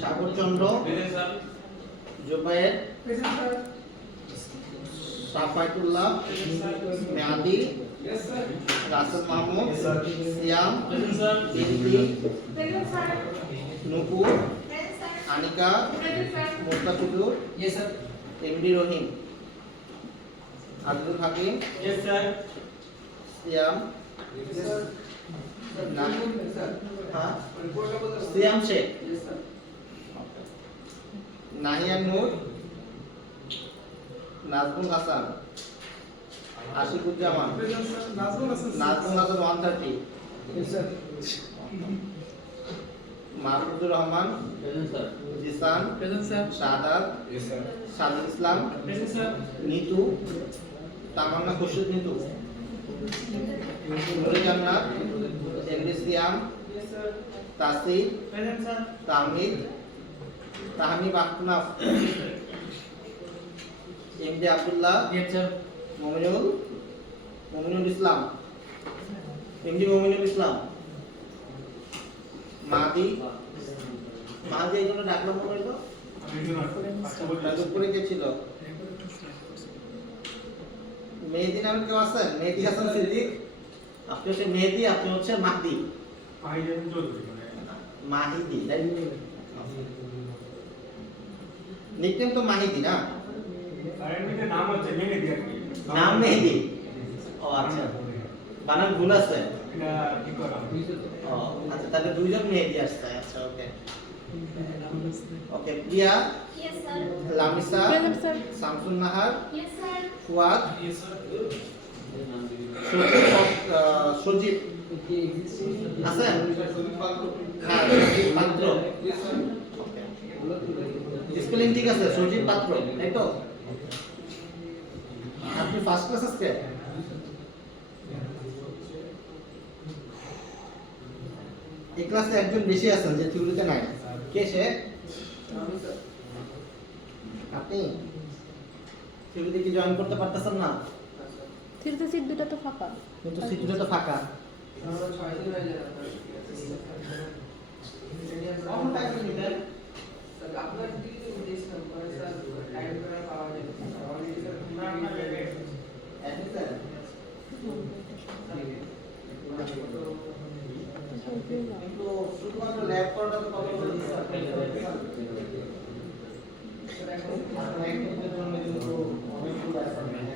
সাগরচন্দ্র জুবায়ের সাফায়েতুল্লাহ মেয়াদি রাসেল মাহমুদ সিয়াম বিনতি নুপুর আনিকা মুস্তাফিজুর এমডি রহিম আব্দুল হাকিম সিয়াম সিয়াম শেখ নাহিয়ান নূর নাজমুল হাসান আশিকুজ্জামান নাজমুল হাসান 130 মাহফুজুর রহমান জিসান শাহাদাত সাদুল ইসলাম নিতু তামান্না খুরশিদ নিতু নুরে জান্নাত এমডি সিয়াম তাসির তাহমিদ তাহমিদ আখনাফ এমডি আব্দুল্লাহ মুমিনুল ইসলাম এমডি মুমিনুল ইসলাম মাহাদি এই জন্য ডাকলাম মনে হইলো করে কে ছিল মেহেদি নামে কেউ আছেন? মেহেদি হাসান সিদ্দিক, আপনি হচ্ছে মেহেদি, আপনি হচ্ছে মাহদি মাহিদি নিকনেম তো মাহিদি না, নাম হচ্ছে মেহেদি আর কি, নাম মেহেদি। ও আচ্ছা, বানান ভুল আছে। ও আচ্ছা, তাহলে দুইজন মেহেদি আসছে। আচ্ছা ওকে ওকে। প্রিয়া, Yes sir. Lamisa, Present sir. Shamsun Nahar, Yes sir. Fuad, সজীব আছেন? হ্যাঁ, সজীব পাত্র। স্পেলিং ঠিক আছে? সজীব পাত্র, তাই তো? আপনি ফার্স্ট ক্লাস আজকে? এই ক্লাসে একজন বেশি আছেন যে থিওরিতে নাই। কে সে? আপনি থিওরিতে কি জয়েন করতে পারতেছেন না? থিওরিতে সিট দুটো তো ফাঁকা। কিন্তু সিট দুটো তো ফাঁকা। কিন্তু শুধুমাত্র ল্যাব করাটা তো কত করে দিচ্ছে? একদিনের জন্য কিন্তু অনেকগুলো অ্যাসাইনমেন্ট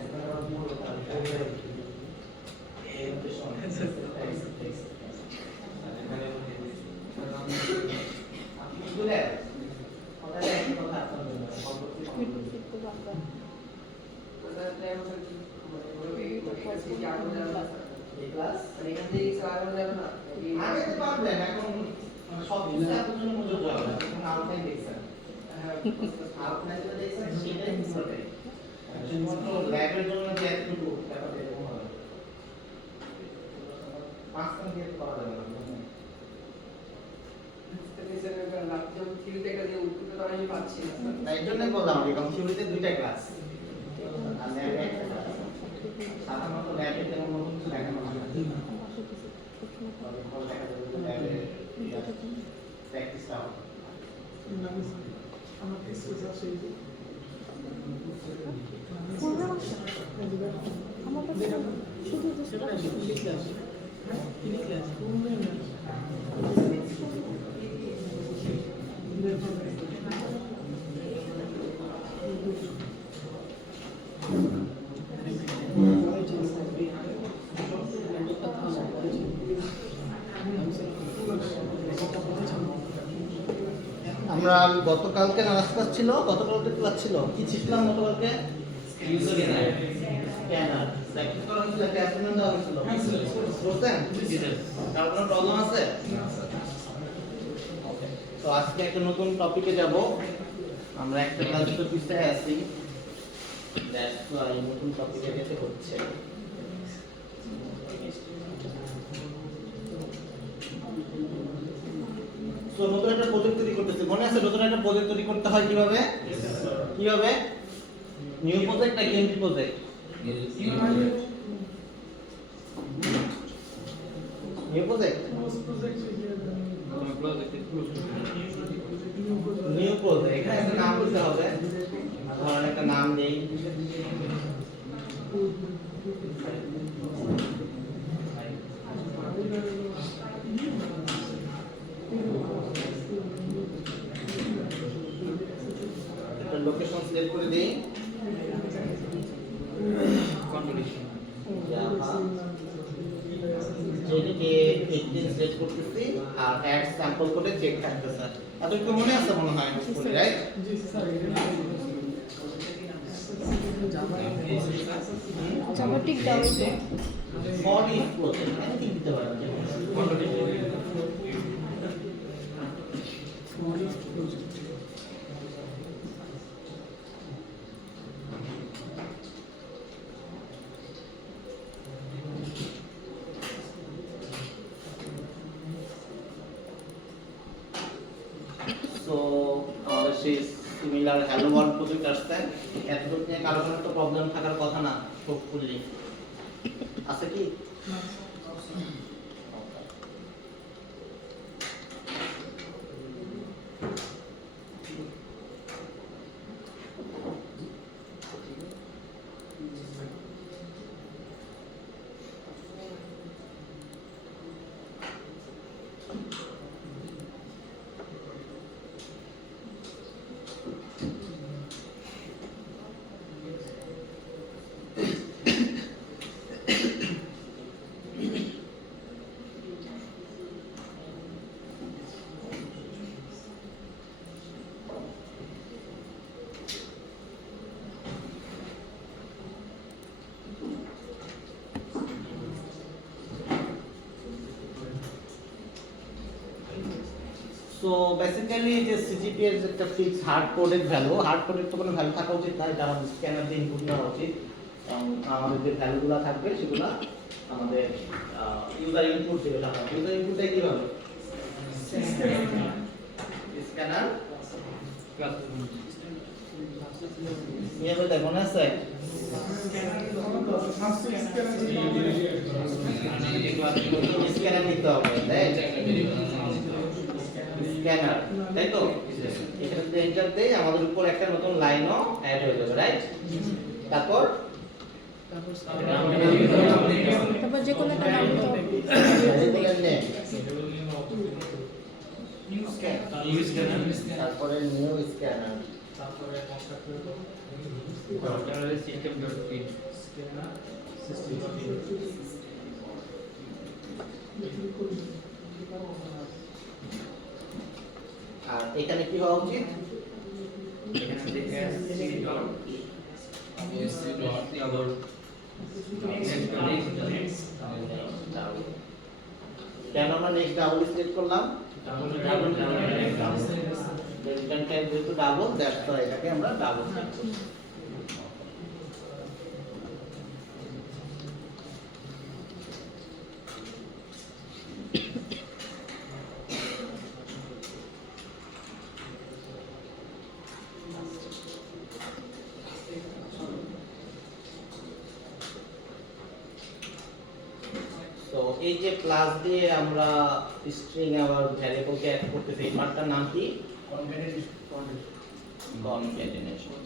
ল্যাবের জন্য যে এতটুকু ব্যাপারটা এরকম হবে, মাঝখান দিয়ে করা যাবে না। এই জন্যই বললাম এরকম থিওরিতে দুইটা ক্লাস আর ল্যাবে একটা ক্লাস। সাধারণত ল্যাবে তেমন নতুন কিছু দেখানো হয় না, ল্যাবে প্র্যাকটিসটা হবে। আমার কাছে শুধু আমরা গতকালকে নামাজ ক্লাস ছিল, গতকালকে ক্লাস ছিল, কি ছিলাম গতকালকে? স্ক্যানার। প্র্যাকটিস করা হয়েছিল, একটা অ্যাসাইনমেন্ট দেওয়া হয়েছিল। বুঝছেন? তার কোনো প্রবলেম আছে? ওকে। তো আজকে একটা নতুন টপিকে যাব। আমরা একটা ক্লাস তো পিছিয়ে আছি। দ্যাটস ওয়াই নতুন টপিকে যেতে হচ্ছে। তো নতুন একটা প্রজেক্ট তৈরি করতেছি। মনে আছে নতুন একটা প্রজেক্ট তৈরি করতে হয় কিভাবে? কিভাবে? নিউ প্রজেক্ট নাকি MP project? New project. New project, এখানে একটা নাম দিতে হবে। ধরেন একটা নাম দেই। একটা লোকেশন সিলেক্ট করে দেই। যেটাকে 18 সিলেক্ট করতেছি আর অ্যাড স্যাম্পল কোডে চেক থাকতেছে। এতটুকু মনে আছে মনে হয়, রাইট? জি স্যার, জাভা টিক দাও তো। ফর ইফ প্রজেক্ট আমি কি দিতে পারবো? সো আমাদের সেই সিমিলার হ্যালো ওয়ার্ল্ড প্রজেক্ট আসছে। এতটুকু নিয়ে কারো কোনো প্রবলেম থাকার কথা না, হোপফুলি। আছে কি? সো বেসিক্যালি যে সিজিপি এর একটা fix hard coded value, hard কোডের তো কোনো ভ্যালু থাকা উচিত না, এটা আমাদের স্ক্যানার দিয়ে ইনপুট নেওয়া উচিত। এবং আমাদের যে ভ্যালুগুলো থাকবে সেগুলো আমাদের ইউজার ইনপুট দেবে। ইউজার ইনপুটটা কিভাবে? স্ক্যানার কিভাবে মনে আছে? স্ক্যানার নিতে হবে, তাই? স্ক্যানার, তাই তো? এখানে যদি এন্টার দেই আমাদের উপর একটা নতুন লাইনও অ্যাড হয়ে যাবে, রাইট? তারপর যে কোনো একটা নাম দাও। তারপরে নিউ স্ক্যানার, আর এখানে কি হওয়া উচিত? কেন আমরা নেক্সট ডাবল সিলেক্ট করলাম? রিটার্ন টাইপ যেহেতু ডাবল, দ্যাটস ওয়াই এটাকে আমরা ডাবল সিলেক্ট করব। তো এই যে প্লাস দিয়ে আমরা স্ট্রিং আবার ভ্যারিয়েবলকে অ্যাড করতেছি, এই পার্টটার নাম কি? কনক্যাটেনেশন।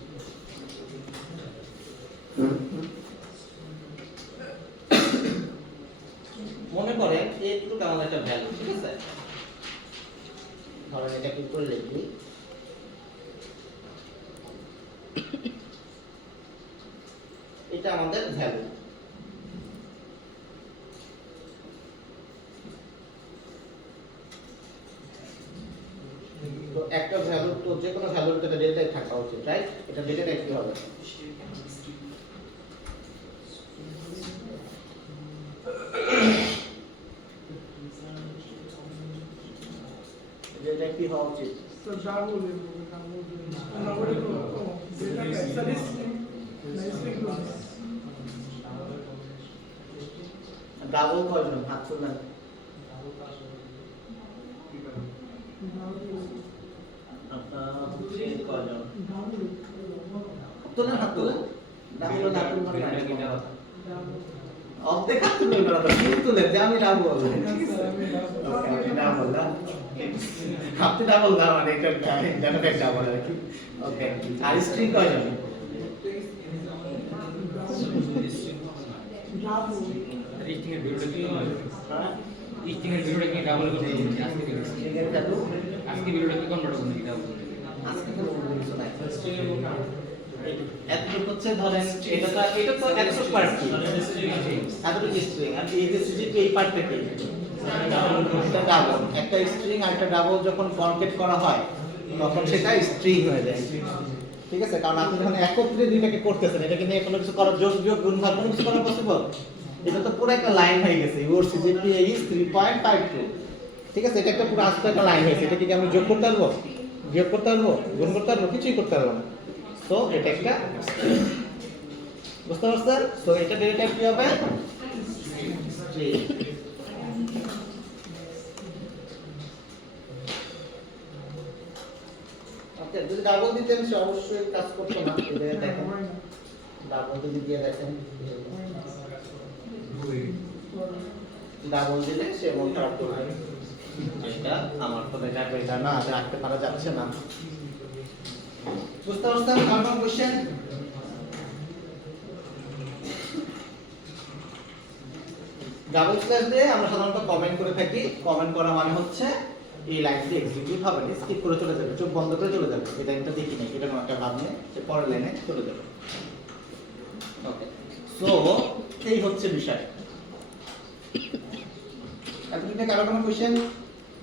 মনে করেন এইটুকু আমাদের একটা ভ্যালু, ঠিক আছে? ধরেন এটা কি করে লিখি? এটা আমাদের ভ্যালু। তো একটা ভ্যালু, তো যে কোনো ভ্যালুর একটা ডেটা টাইপ থাকা উচিত, রাইট? এটা ডেটা টাইপ কি হবে? কি হওয়া উচিত? So double data access nicely close. Double কয়জন হাত তুললেন? আপনার হচ্ছে কয়জন? তুলেন হাত তুলেন। ডাবল না তুলবেন না। অর্ধেক হাত তুলবেন না, ফুল তুলেন যে আমি ডাবল বলবো। ওকে, আমি ডাবল না। আপনি ডাবল না মানে এটা ডাবল আর কি। ওকে, আর স্ট্রিং কয়জন? রিস্টিং এর ভিডিওটা কি হ্যাঁ? রিস্টিং এর ভিডিওটা কি ডাবল করে দিচ্ছি আজকে স্ট্রিং এর ভ্যালু আজকে ভিডিওটা কি কনভার্ট করব নাকি ডাবল আজকে তো কিছু নাই। এতটুকু হচ্ছে ধরেন এটা তো 100 পার্ট কি এতটুকু স্ট্রিং আর এই যে সিজিপি এই পার্টটা কি এটা ডাবল একটা স্ট্রিং আর একটা ডাবল যখন কনকেট করা হয় তখন সেটা স্ট্রিং হয়ে যায় ঠিক আছে কারণ আপনি যখন একত্রে দুইটাকে করতেছেন এটা কিন্তু কোনো কিছু করার যোগ বিয়োগ গুণ ভাগ কোনো কিছু করা পসিবল এটা তো পুরো একটা লাইন হয়ে গেছে ইউর সিজিপি ইজ 3.52 ঠিক আছে এটা একটা পুরো আস্ত একটা লাইন হয়েছে এটা কি আমরা যোগ করতে পারবো বিয়োগ করতে পারবো গুণ করতে পারবো কিছুই করতে পারবো না সো এটা একটা বুঝতে পারছেন সো এটা ডেটা টাইপ কি হবে স্ট্রিং ওকে যদি ডাবল দিতেন সে অবশ্যই কাজ করতো না এটা দেখেন ডাবল যদি দিয়ে দেখেন ডাবল দিলে সে মন খারাপ করবে এটা আমার তো এটা না রাখতে পারা যাচ্ছে না বুঝতে পারছেন কারণ কোশ্চেন ডাবল স্ল্যাশ দিয়ে আমরা সাধারণত কমেন্ট করে থাকি কমেন্ট করা মানে হচ্ছে এই লাইনটি এক্সিকিউট হবে না স্কিপ করে চলে যাবে চোখ বন্ধ করে চলে যাবে এই লাইনটা দেখি না এটা কোনো একটা ভাব নেই সে পরের লাইনে চলে যাবে ওকে সো এই হচ্ছে বিষয় এতদিনে কারো কোনো কোশ্চেন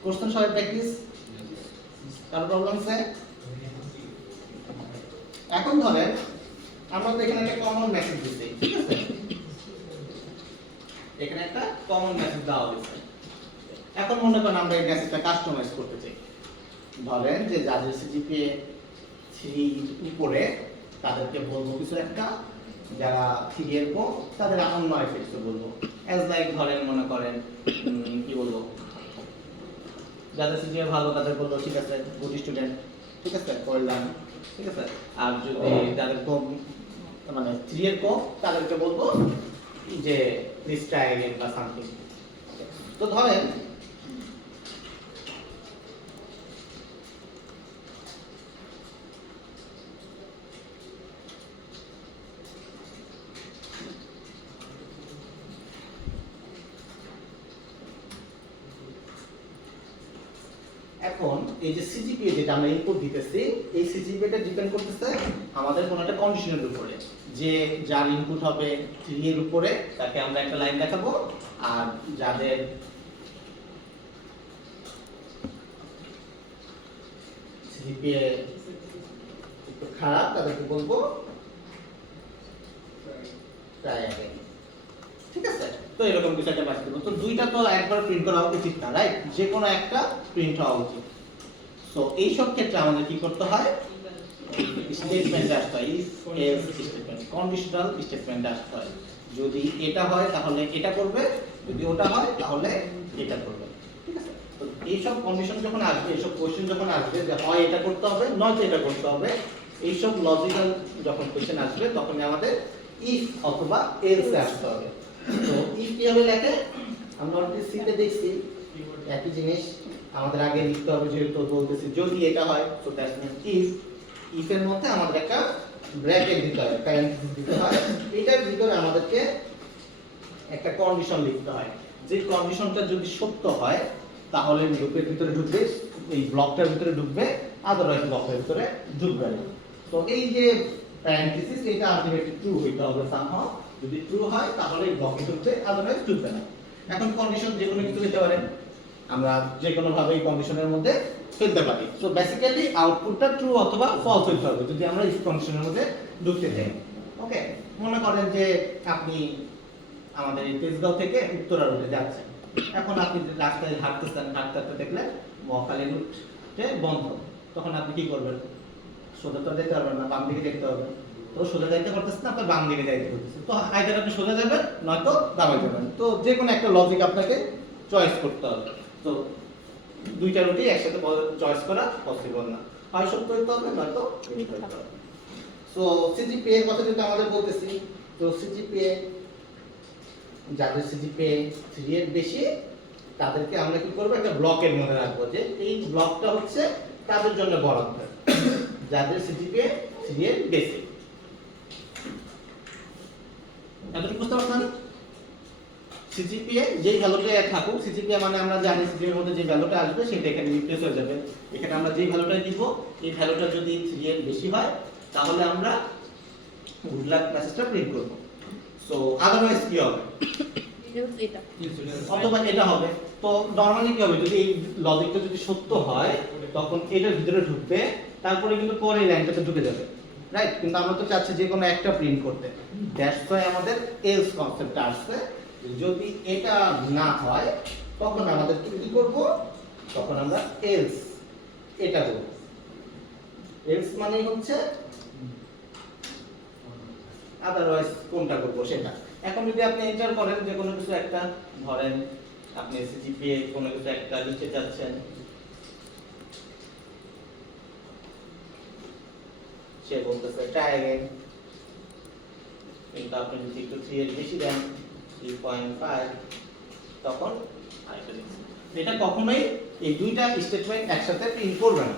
কোশ্চেন সবাই প্র্যাকটিস কারো প্রবলেম আছে এখন ধরেন আমরা তো এখানে একটা কমন মেসেজ দিচ্ছি ঠিক আছে এখানে একটা কমন মেসেজ দেওয়া হয়েছে এখন মনে করেন আমরা এই মেসেজটা কাস্টমাইজ করতে চাই ধরেন যে যাদের সিজিপিএ 3 উপরে তাদেরকে বলবো কিছু একটা যারা 3 এর কম তাদের অন্য কিছু বলবো অ্যাজ লাইক ধরেন মনে করেন কি বলবো যাদের সিজিপিএ ভালো তাদের বলবো ঠিক আছে গুড স্টুডেন্ট ঠিক আছে কল্যাণ ঠিক আছে আর যদি যাদের কম মানে 3 এর কম তাদেরকে বলবো যে প্লিজ ট্রাই अगेन বা সামথিং তো ধরেন এখন এই যে সিজিপিএ যেটা আমরা ইনপুট দিতেছি এই সিজিপিএটা ডিপেন্ড করতেছে আমাদের কোন একটা কন্ডিশনের উপরে যে যার ইনপুট হবে 3 এর উপরে তাকে আমরা একটা লাইন দেখাবো আর যাদের সিজিপিএ একটু খারাপ তাদেরকে বলবো ট্রাই अगेन ঠিক আছে তো এরকম কিছু একটা মেসেজ দেব তো দুইটা তো একবার প্রিন্ট করা উচিত না রাইট যে কোনো একটা প্রিন্ট হওয়া উচিত সো এই সব ক্ষেত্রে আমাদের কি করতে হয় স্টেটমেন্ট আসতে হয় if else statement conditional statement আসতে হয় যদি এটা হয় তাহলে এটা করবে যদি ওটা হয় তাহলে এটা করবে ঠিক আছে তো এই সব কন্ডিশন যখন আসবে এই সব কোশ্চেন যখন আসবে যে হয় এটা করতে হবে নয়তো এটা করতে হবে এই সব লজিক্যাল যখন কোশ্চেন আসবে তখন আমাদের ইফ অথবা এলস আসতে হবে তো ইফ কিভাবে লেখে আমরা অলরেডি সি তে দেখছি একই জিনিস আমাদের আগে লিখতে হবে যেহেতু বলতেছি যদি এটা হয় তো দ্যাটস মিন ইফ এর মধ্যে আমাদের একটা ব্র্যাকেট দিতে হয় প্যারেন্থেসিস দিতে হয় এটার ভিতরে আমাদেরকে একটা কন্ডিশন লিখতে হয় যে কন্ডিশনটা যদি সত্য হয় তাহলে লুপের ভিতরে ঢুকবে এই ব্লকটার ভিতরে ঢুকবে আদারওয়াইজ ব্লকের ভিতরে ঢুকবে না তো এই যে প্যারেন্থেসিস এটা আলটিমেটলি ট্রু হইতে হবে সামহাউ যদি ট্রু হয় তাহলে এই ব্লকে ঢুকবে আদারওয়াইজ ঢুকবে না এখন কন্ডিশন যে কোনো কিছু দিতে পারেন আমরা যে কোনো ভাবে এই কন্ডিশনের মধ্যে ফেলতে পারি সো বেসিক্যালি আউটপুটটা ট্রু অথবা ফলস হইতে হবে যদি আমরা এই কন্ডিশনের মধ্যে ঢুকতে চাই ওকে মনে করেন যে আপনি আমাদের এই তেজগাঁও থেকে উত্তরা রুটে যাচ্ছেন এখন আপনি রাস্তায় হাঁটতেছেন হাঁটতে দেখলেন মহাখালী রুট বন্ধ, তখন আপনি কি করবেন? সোজা তো যেতে পারবেন না, বাম দিকে দেখতে হবে। তো সোজা যাইতে পারতেছেন না, আপনার বাম দিকে যাইতে হচ্ছে। তো আইদার আপনি সোজা যাবেন নয়তো বামে যাবেন। তো যে কোনো একটা লজিক আপনাকে চয়েস করতে হবে। তো দুইটা রুটই একসাথে চয়েস করা পসিবল না, হয় সত্য হইতে হবে নয়তো মিথ্যা হইতে হবে। সো সিজিপিএ এর কথা যেটা আমাদের বলতেছি, তো সিজিপিএ যাদের সিজিপিএ 3 এর বেশি তাদেরকে আমরা কি করব, একটা ব্লকের মধ্যে রাখবো যে এই ব্লকটা হচ্ছে তাদের জন্য বরাদ্দ, যাদের সিজিপিএ 3 এর বেশি। এতটুকু বুঝতে পারছেন? সিজিপিএ যেই ভ্যালুটা থাকুক, সিজিপিএ মানে আমরা জানি সিজিপিএ এর মধ্যে যে ভ্যালুটা আসবে সেটা এখানে রিপ্লেস হয়ে যাবে। এখানে আমরা যেই ভ্যালুটা দিব, এই ভ্যালুটা যদি 3 এর বেশি হয় তাহলে আমরা গুড লাক মেসেজটা প্রিন্ট করব। সো আদারওয়াইজ কি হবে? এটা অথবা এটা হবে। তো নরমালি কি হবে, যদি এই লজিকটা যদি সত্য হয় তখন এটার ভিতরে ঢুকবে, তারপরে কিন্তু পরে এই লাইনটাতে ঢুকে যাবে, রাইট? কিন্তু আমরা তো চাচ্ছি যে কোনো একটা প্রিন্ট করতে, দ্যাটস ওয়াই আমাদের এলস কনসেপ্টটা আসছে। যদি এটা না হয় তখন আমাদের কি করব, তখন আমরা এলস এটা করব। এলস মানে হচ্ছে আদারওয়াইজ কোনটা করব সেটা। এখন যদি আপনি এন্টার করেন যে কোনো কিছু একটা, ধরেন আপনি সিজিপিএ কোনো কিছু একটা লিখতে চাচ্ছেন, সে বলতেছে ট্রাই अगेन, কিন্তু আপনি যদি একটু 3 এর বেশি দেন 3.5 তখন আরেকটা লিখছেন। এটা কখনোই এই দুইটা স্টেটমেন্ট একসাথে প্রিন্ট করবে না।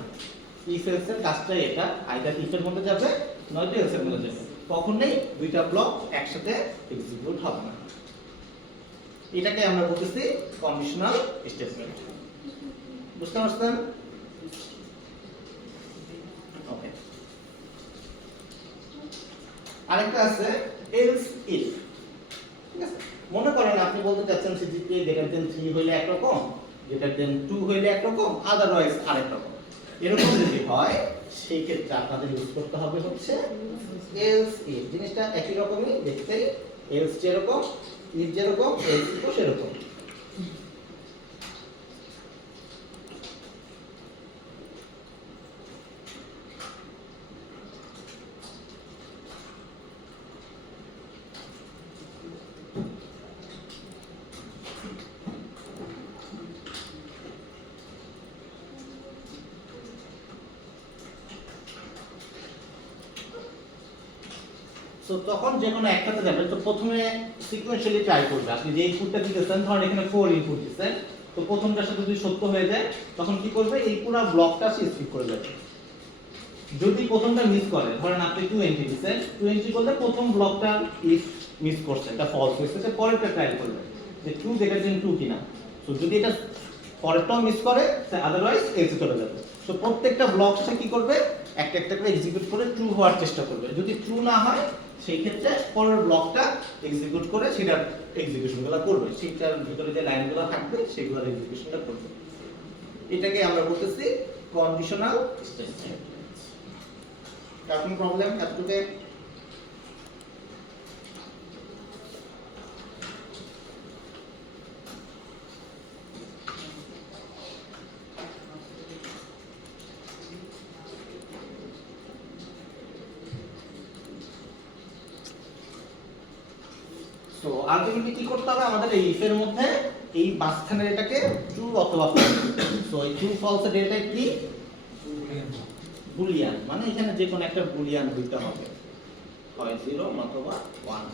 ইফ এলস এর কাজটাই এটা, আইদার ইফ এর মধ্যে যাবে নয়তো এলস এর মধ্যে যাবে, কখনোই দুইটা ব্লক একসাথে এক্সিকিউট হবে না। এটাকে আমরা বলতেছি কন্ডিশনাল স্টেটমেন্ট। বুঝতে পারছেন? ওকে, আরেকটা আছে এলস ইফ। ঠিক আছে, মনে করেন আপনি বলতে চাচ্ছেন সিজিপিএ গ্রেটার দেন 3 হইলে একরকম, গ্রেটার দেন 2 হইলে একরকম, আদারওয়াইজ আরেক রকম। এরকম যদি হয় সেই ক্ষেত্রে আপনাদের ইউজ করতে হবে হচ্ছে এলস ইফ। জিনিসটা একই রকমই দেখতে, এলস যেরকম ইফ যেরকম এলস ইফও সেরকম। সো তখন যে কোনো একটাতে যাবে, তো প্রথমে সিকোয়েন্সিয়ালি ট্রাই করবে। আপনি যে ইনপুটটা দিতেছেন, ধরেন এখানে 4 ইনপুট দিচ্ছেন, তো প্রথমটার সাথে যদি সত্য হয়ে যায় তখন কি করবে, এই পুরো ব্লকটা সে স্কিপ করে যাবে। যদি প্রথমটা মিস করে, ধরেন আপনি 2 এন্ট্রি দিচ্ছেন, 2 এন্ট্রি করলে প্রথম ব্লকটা ইফ মিস করছে, এটা ফলস হয়েছে, সে পরেরটা ট্রাই করবে যে 2 গ্রেটার দেন 2 কিনা। তো যদি এটা পরেরটাও মিস করে, সে আদারওয়াইজ এলসে চলে যাবে। তো প্রত্যেকটা ব্লক সে কি করবে, একটা একটা করে এক্সিকিউট করে ট্রু হওয়ার চেষ্টা করবে। যদি ট্রু না হয় সেই ক্ষেত্রে পরের ব্লকটা এক্সিকিউট করে সেটার এক্সিকিউশনগুলো করবে, সেটার ভিতরে যে লাইনগুলো থাকবে সেগুলোর এক্সিকিউশনটা করবে। এটাকে আমরা বলতেছি কন্ডিশনাল স্টেটমেন্ট। কারণ প্রবলেম এতটুকু। তো আলটিমেটলি কি করতে হবে, আমাদের এই ইফ এর মধ্যে এই মাঝখানের এটাকে ট্রু অথবা ফলস। সো এই ট্রু ফলস এর এটা কি, বুলিয়ান, মানে এখানে যে কোনো একটা বুলিয়ান দিতে হবে, হয় 0 অথবা 1।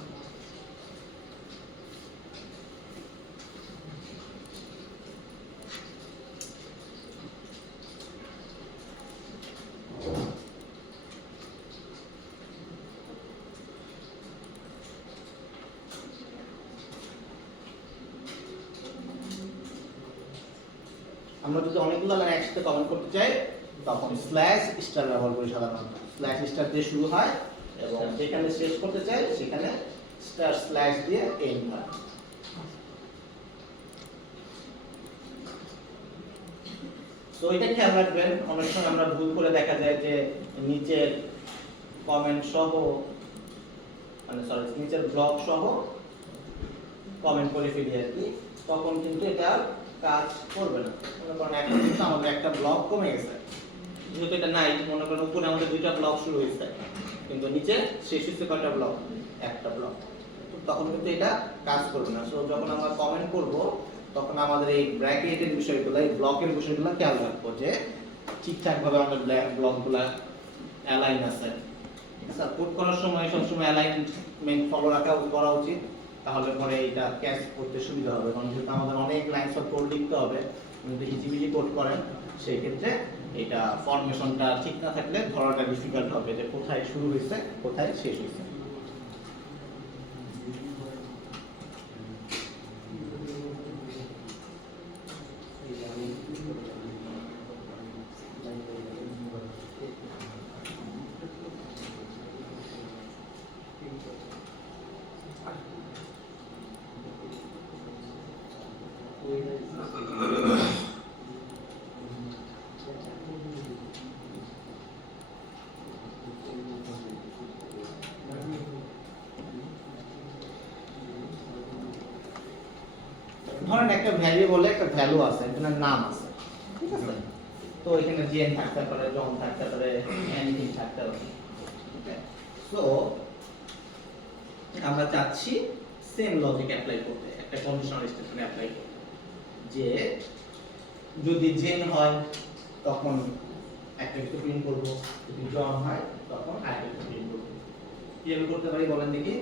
আমরা যদি অনেকগুলো লাইন একসাথে কমেন্ট করতে চাই তখন স্ল্যাশ স্টার ব্যবহার করি সাধারণত। স্ল্যাশ স্টার দিয়ে শুরু হয় এবং যেখানে শেষ করতে চাই সেখানে স্টার স্ল্যাশ দিয়ে এন্ড হয়। তো এটা খেয়াল রাখবেন, অনেক সময় আমরা ভুল করে দেখা যায় যে নিচের কমেন্ট সহ, মানে সরি নিচের ব্লক সহ কমেন্ট করে ফেলি আর কি, তখন কিন্তু এটা আর কাজ করবে না। মনে করেন এখন কিন্তু আমাদের একটা ব্লক কমে গেছে, যেহেতু এটা নাই, মনে করেন উপরে আমাদের 2টা ব্লক শুরু হয়েছে কিন্তু নিচে শেষ হচ্ছে কয়টা ব্লক, একটা ব্লক, তখন কিন্তু এটা কাজ করবে না। সো যখন আমরা কমেন্ট করব তখন আমাদের এই ব্র্যাকেটের বিষয়গুলো, এই ব্লকের বিষয়গুলো খেয়াল রাখবো যে ঠিকঠাকভাবে আমাদের ব্লকগুলো অ্যালাইন আছে। আচ্ছা, কোড করার সময় সবসময় অ্যালাইনমেন্ট ফলো করা উচিত, তাহলে পরে এটা ক্যাচ করতে সুবিধা হবে। কারণ যেহেতু আমাদের অনেক লাইনস অফ কোড লিখতে হবে, যদি হিজিবিজি কোড করেন সেই ক্ষেত্রে এটা ফরমেশনটা ঠিক না থাকলে ধরাটা ডিফিকাল্ট হবে যে কোথায় শুরু হয়েছে কোথায় শেষ হয়েছে। ধরেন একটা ভ্যারিয়েবলে একটা ভ্যালু আছে, এখানে নাম আছে, ঠিক আছে? তো এখানে জেন থাকতে পারে, জন থাকতে পারে, এনিথিং থাকতে পারে। সো আমরা চাচ্ছি সেম লজিক অ্যাপ্লাই করতে, একটা কন্ডিশনাল স্টেটমেন্ট অ্যাপ্লাই করতে, যে যদি জেন হয় তখন একটা কিছু প্রিন্ট করব, যদি জন হয় তখন আরেকটা কিছু প্রিন্ট করব। কিভাবে করতে পারি বলেন দেখি?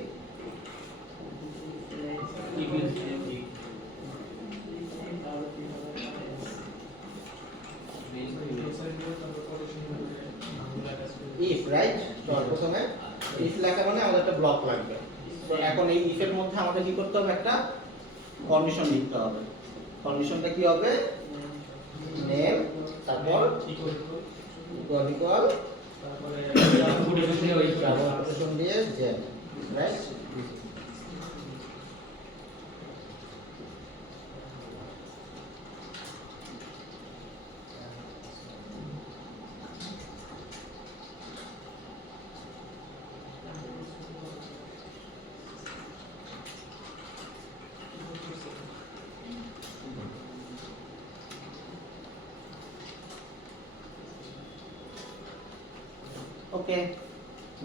if, right? তো প্রথমে if লেখা মানে আমাদের একটা ব্লক লাগবে। তো এখন এই if এর মধ্যে আমাদের কি করতে হবে? একটা কন্ডিশন লিখতে হবে। কন্ডিশনটা কি হবে? নেম, তারপর ইকুয়াল তারপরে কোটেশন দিয়ে ওই কোটেশন দিয়ে জেন, রাইট? ওকে,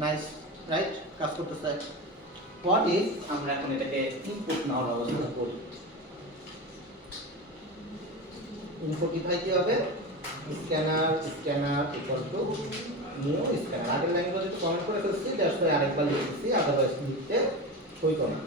নাইস, রাইট? কাজ করতেছে। হোয়াট ইফ আমরা এখন এটাকে ইনপুট নেওয়ার ব্যবস্থা করি? ইনপুট কি হবে? Scanner equal to new scanner. আগের লাইনগুলো একটু কমেন্ট করে ফেলছি, জাস্ট আরেকবার লিখছি, আদারওয়াইজ লিখতে হইতো না।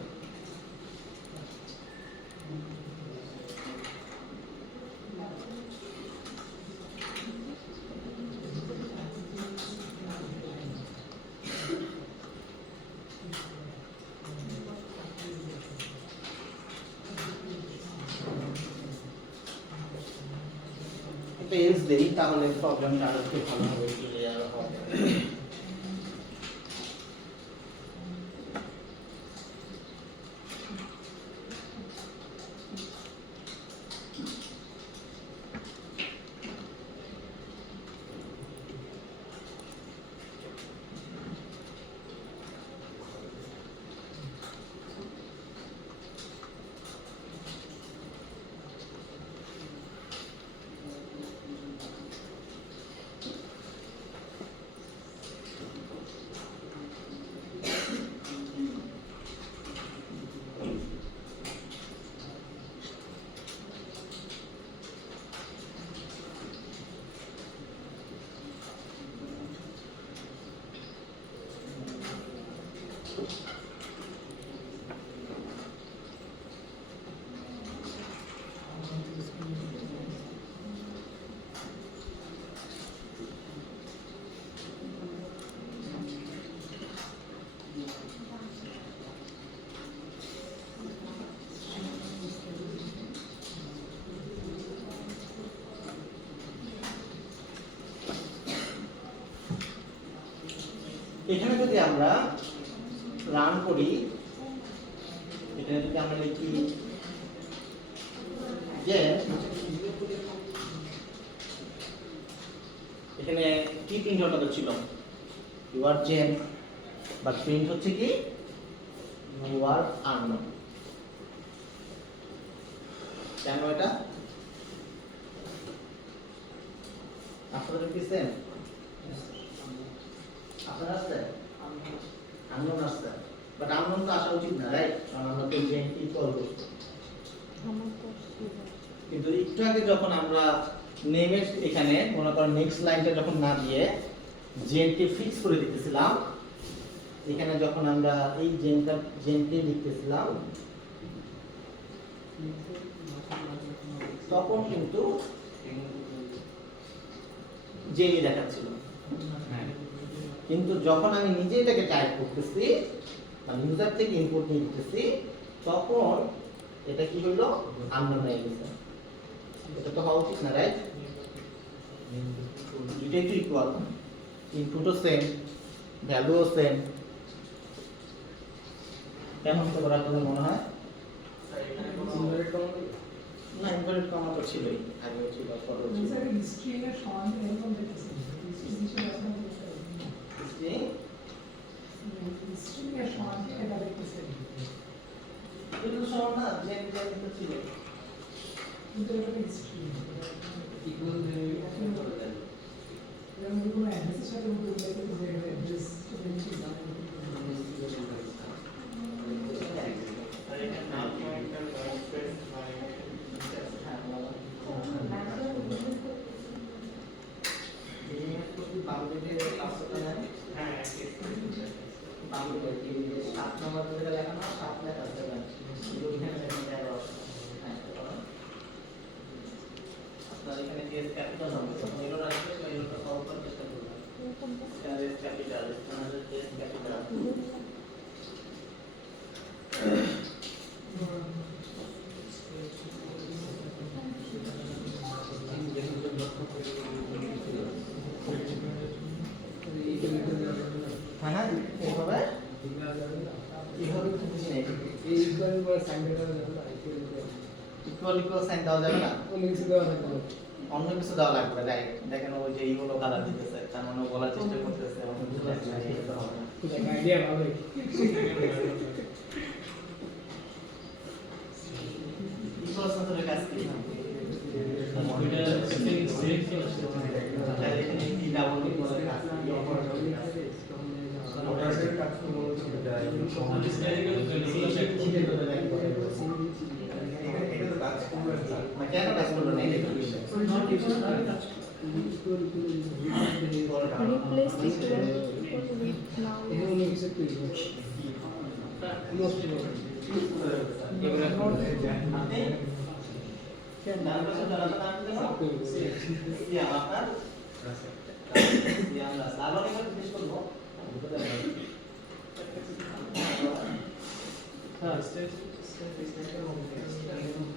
এলস দেই, তাহলে প্রবলেমটা আরো একটু ভালোভাবে ক্লিয়ার হবে। এখানে যদি আমরা রান করি, এখানে যদি আমরা লিখি যে এখানে কি প্রিন্ট হতে ছিল? ইউ আর জেন, বাট প্রিন্ট হচ্ছে কি? You are unknown. কেন এটা আপনারা কি সেম আপনারা আসছে আননোন আসছে বাট আননোন তো আসা উচিত না রাইট কারণ আমরা তো জেন ইকুয়াল করছি আমার তো কিন্তু একটু আগে যখন আমরা নেমের এখানে মনে করেন নেক্সট লাইনটা যখন না দিয়ে জেনকে ফিক্স করে দিতেছিলাম এখানে যখন আমরা এই জেনকে লিখতেছিলাম তখন কিন্তু জেনই দেখাচ্ছিল কিন্তু যখন আমি নিজে এটাকে টাইপ করতেছি মানে ইউজার থেকে ইনপুট নিয়ে দিতেছি তখন এটা কি হলো আননোন হয়ে গেছে এটা তো হওয়া উচিত না রাইট দুইটাই তো ইকুয়াল ইনপুটও সেম ভ্যালুও সেম কেমন হতে পারে আপনাদের মনে হয় না ইনভার্টেড কমা তো ছিলই আগে ছিল পরে ছিল স্যার স্ট্রিং এর সমান এরকম দেখতেছেন স্ট্রিং এর সমান এটা দেখতেছেন এটা তো সমান না জেন তো ছিল কিন্তু এটা স্ট্রিং ইকুয়াল এরকম কোনো অ্যাড্রেসের সাথে বলতে গেলে যে অ্যাড্রেস হ্যাঁ এইভাবে এইভাবে তো বুঝি নাই ইকুয়াল ইকুয়াল সাইন দেওয়া যাবে না অন্য কিছু দেওয়া লাগবে তাই দেখেন ওই যে ইগুলো কালার দিতেছে তার মানে ও বলার চেষ্টা করতেছে অন্য কিছু দিতে হবে না আইডিয়া ভালো ইকুয়াল সাথে কাজ কি ওইটা সিলেকশন তাহলে এখানে কি ডাবল ইকুয়াল কাজ কি অপারেটর কাজ অপারেটর কাজ তো বলতে এটা কেন কাজ করলো না এটা বিষয় replace equal with now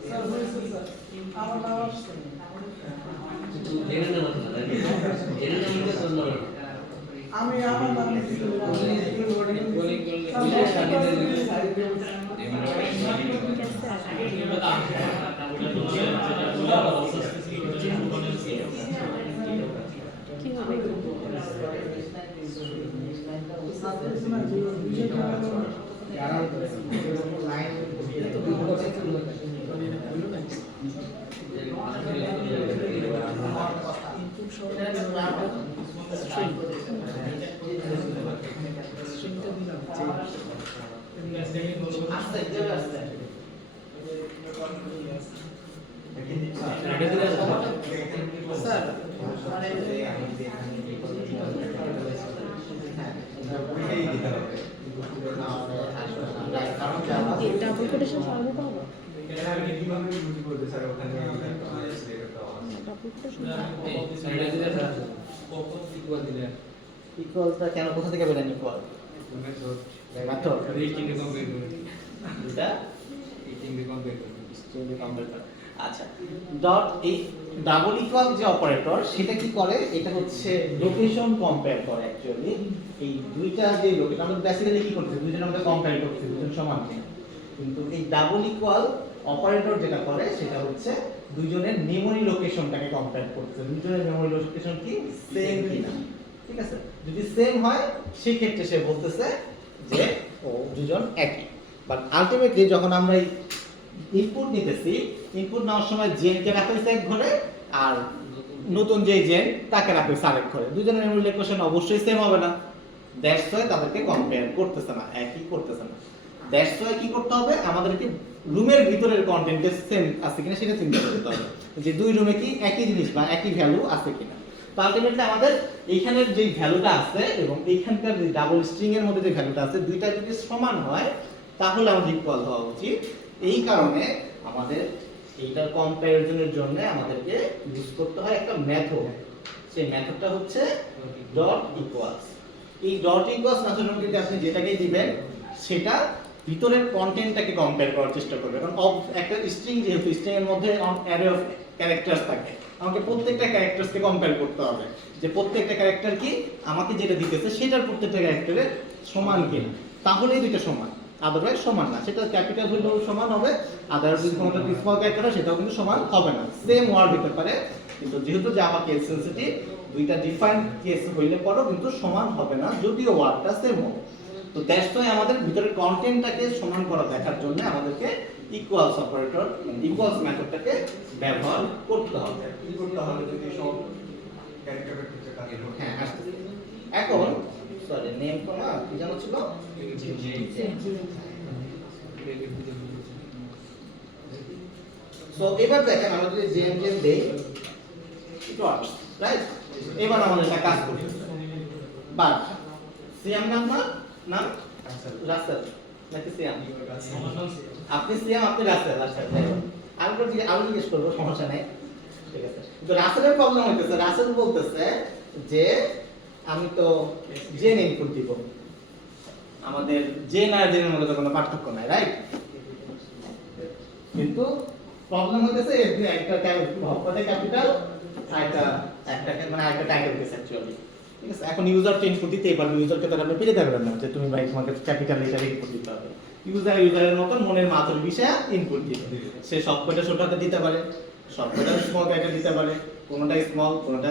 sir বলেছে স্যার আমার নাম আসছে আমি আমার নাম কি হবে ডাবল কোটেশন পারবো পাবো ইকুয়ালটা কেন কোথা থেকে পেলেন ইকুয়াল মাত্র এটা আচ্ছা ডট এই ডাবল ইকুয়াল যে অপারেটর সেটা কি করে এটা হচ্ছে লোকেশন কম্পেয়ার করে অ্যাকচুয়ালি এই দুইটা যে লোকেশন আমরা বেসিক্যালি কি করতেছি দুইজন আমরা কম্পেয়ার করতেছি দুইজন সমান কিনা কিন্তু এই ডাবল ইকুয়াল অপারেটর যেটা করে সেটা হচ্ছে দুইজনের মেমরি লোকেশনটাকে কম্পেয়ার করতেছে দুইজনের মেমরি লোকেশন কি সেম কিনা ঠিক আছে যদি সেম হয় সেই ক্ষেত্রে সে বলতেছে যে ও দুজন একই বাট আলটিমেটলি যখন আমরা ইনপুট নিতেছি ইনপুট নেওয়ার সময় জেনকে রাখা হয়েছে এক ঘরে আর নতুন যে জেন তাকে রাখা হয়েছে আরেক ঘরে। দুজনের মেমোরি লোকেশন অবশ্যই সেম হবে না, দ্যাটস ওয়াই তাদেরকে কম্পেয়ার করতেছে না, একই করতেছে না। দ্যাটস ওয়াই কি করতে হবে, আমাদেরকে রুমের ভিতরের কন্টেন্টে সেম আছে কিনা সেটা চিন্তা করতে হবে, যে দুই রুমে কি একই জিনিস বা একই ভ্যালু আছে কিনা। তো আলটিমেটলি আমাদের এইখানের যে ভ্যালুটা আছে এবং এইখানকার যে ডাবল স্ট্রিং এর মধ্যে যে ভ্যালুটা আছে দুইটা যদি সমান হয় তাহলে আমাদের ইকুয়াল হওয়া উচিত। এই কারণে আমাদের এইটার কম্প্যারিজনের জন্য আমাদেরকে ইউজ করতে হয় একটা মেথড। সেই মেথডটা হচ্ছে ডট ইকুয়ালস। এই ডট ইকুয়ালস মেথডের মধ্যে আপনি যেটাকেই দিবেন সেটা ভিতরের কন্টেন্টটাকে কম্পেয়ার করার চেষ্টা করবে। কারণ একটা স্ট্রিং যেহেতু স্ট্রিং এর মধ্যে অ্যারে অফ ক্যারেক্টারস থাকে, আমাকে প্রত্যেকটা ক্যারেক্টারসকে কম্পেয়ার করতে হবে যে প্রত্যেকটা ক্যারেক্টার কি আমাকে যেটা দিতেছে সেটার প্রত্যেকটা ক্যারেক্টারের সমান কিনা, তাহলেই দুইটা সমান, আদারওয়াইজ সমান না। সেটা ক্যাপিটাল হলেও সমান হবে, আদারওয়াইজ যদি কোনোটা স্মল ক্যারেক্টার হয় সেটাও কিন্তু সমান হবে না। সেম ওয়ার্ড হতে পারে কিন্তু যেহেতু জাভা কেস সেনসিটিভ, দুইটা ডিফাইন্ড কেস হইলে পরেও কিন্তু সমান হবে না যদিও ওয়ার্ডটা সেম হবে। তো দ্যাটস ওয়াই আমাদের ভিতরের কন্টেন্টটাকে সমান করা দেখার জন্য আমাদেরকে ইকুয়ালস অপারেটর ইকুয়ালস মেথডটাকে ব্যবহার করতে হবে। কি করতে হবে যদি সব ক্যারেক্টারের ক্ষেত্রে কাজ হয়? হ্যাঁ আসছে। এখন সরি নেম কমা কি জানো ছিল, সো এবার দেখেন আমরা যদি জেম জেম দেই ইট ওয়ার্কস রাইট। এবার আমাদের এটা কাজ করবে। বাট সিয়াম নাম রাসেল নাকি সিয়াম? আপনি সিয়াম, আপনি রাসেল। আচ্ছা আরো জিজ্ঞেস করবো, সমস্যা নাই, ঠিক আছে। কিন্তু রাসেলের প্রবলেম হইতেছে, রাসেল বলতেছে যে আমি তো জেন ইনপুট দিব, আমাদের জেন আর জেনের মধ্যে তো কোনো পার্থক্য নাই, রাইট? কিন্তু প্রবলেম হইতেছে একটা ক্যাপিটাল একটা মানে একটা টাইটেল কেস অ্যাকচুয়ালি, ঠিক আছে। এখন ইউজারকে ইনপুট দিতেই পারবে, ইউজারকে তো আপনি পেতে পারবেন না যে তুমি ভাই তোমাকে ক্যাপিটাল লেটারে ইনপুট দিতে হবে। ইউজারের মতন মনের মাথুর বিষয়ে ইনপুট দিবে, সে সবকটা ছোটটা দিতে পারে, সবকটা স্মল ক্যারেক্টার দিতে পারে, কোনোটা স্মল কোনোটা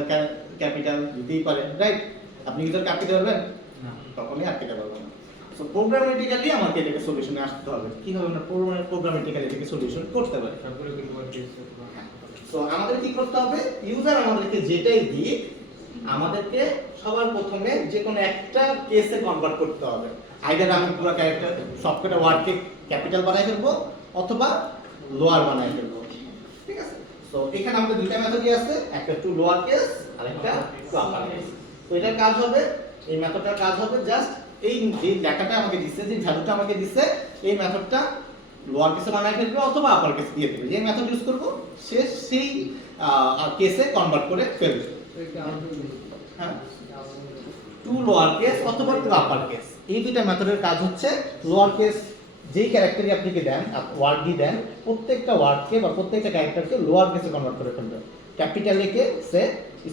ক্যাপিটাল দিতেই পারে, রাইট? আপনি ইউজারকে আটকে পারবেন না, তখনই আটকে পারবেন না। সো প্রোগ্রামেটিক্যালি আমাকে এটাকে সলিউশনে আসতে হবে। কিভাবে আমরা প্রোগ্রামেটিক্যালি এটাকে সলিউশন করতে পারি? সো আমাদের কি করতে হবে, ইউজার আমাদেরকে যেটাই দিক আমাদেরকে সবার প্রথমে যে কোনো একটা কেসে কনভার্ট করতে হবে। আইদার আমি পুরো ক্যারেক্টার সবকটা ওয়ার্ডকে ক্যাপিটাল বানাই ফেলবো অথবা লোয়ার বানাই ফেলবো, ঠিক আছে। সো এখানে আমাদের দুইটা মেথডই আছে, একটা টু লোয়ার কেস আর একটা টু আপার কেস। তো এটার কাজ হবে, এই মেথডটার কাজ হবে জাস্ট এই যে লেখাটা আমাকে দিচ্ছে, যে ভ্যালুটা আমাকে দিচ্ছে, এই মেথডটা লোয়ার কেসে বানাই ফেলবে অথবা আপার কেসে দিয়ে দেবে। যে মেথড ইউজ করব সে সেই কেসে কনভার্ট করে ফেলবে। হ্যাঁ, টু লোয়ার কেস অথবা টু আপার কেস, এই দুইটা মেথডের কাজ হচ্ছে লোয়ার কেস যেই ক্যারেক্টারই আপনি কি দেন, ওয়ার্ড দি দেন, প্রত্যেকটা ওয়ার্ডকে বা প্রত্যেকটা ক্যারেক্টারকে লোয়ার কেসে কনভার্ট করে ফেলবে। Capital A K say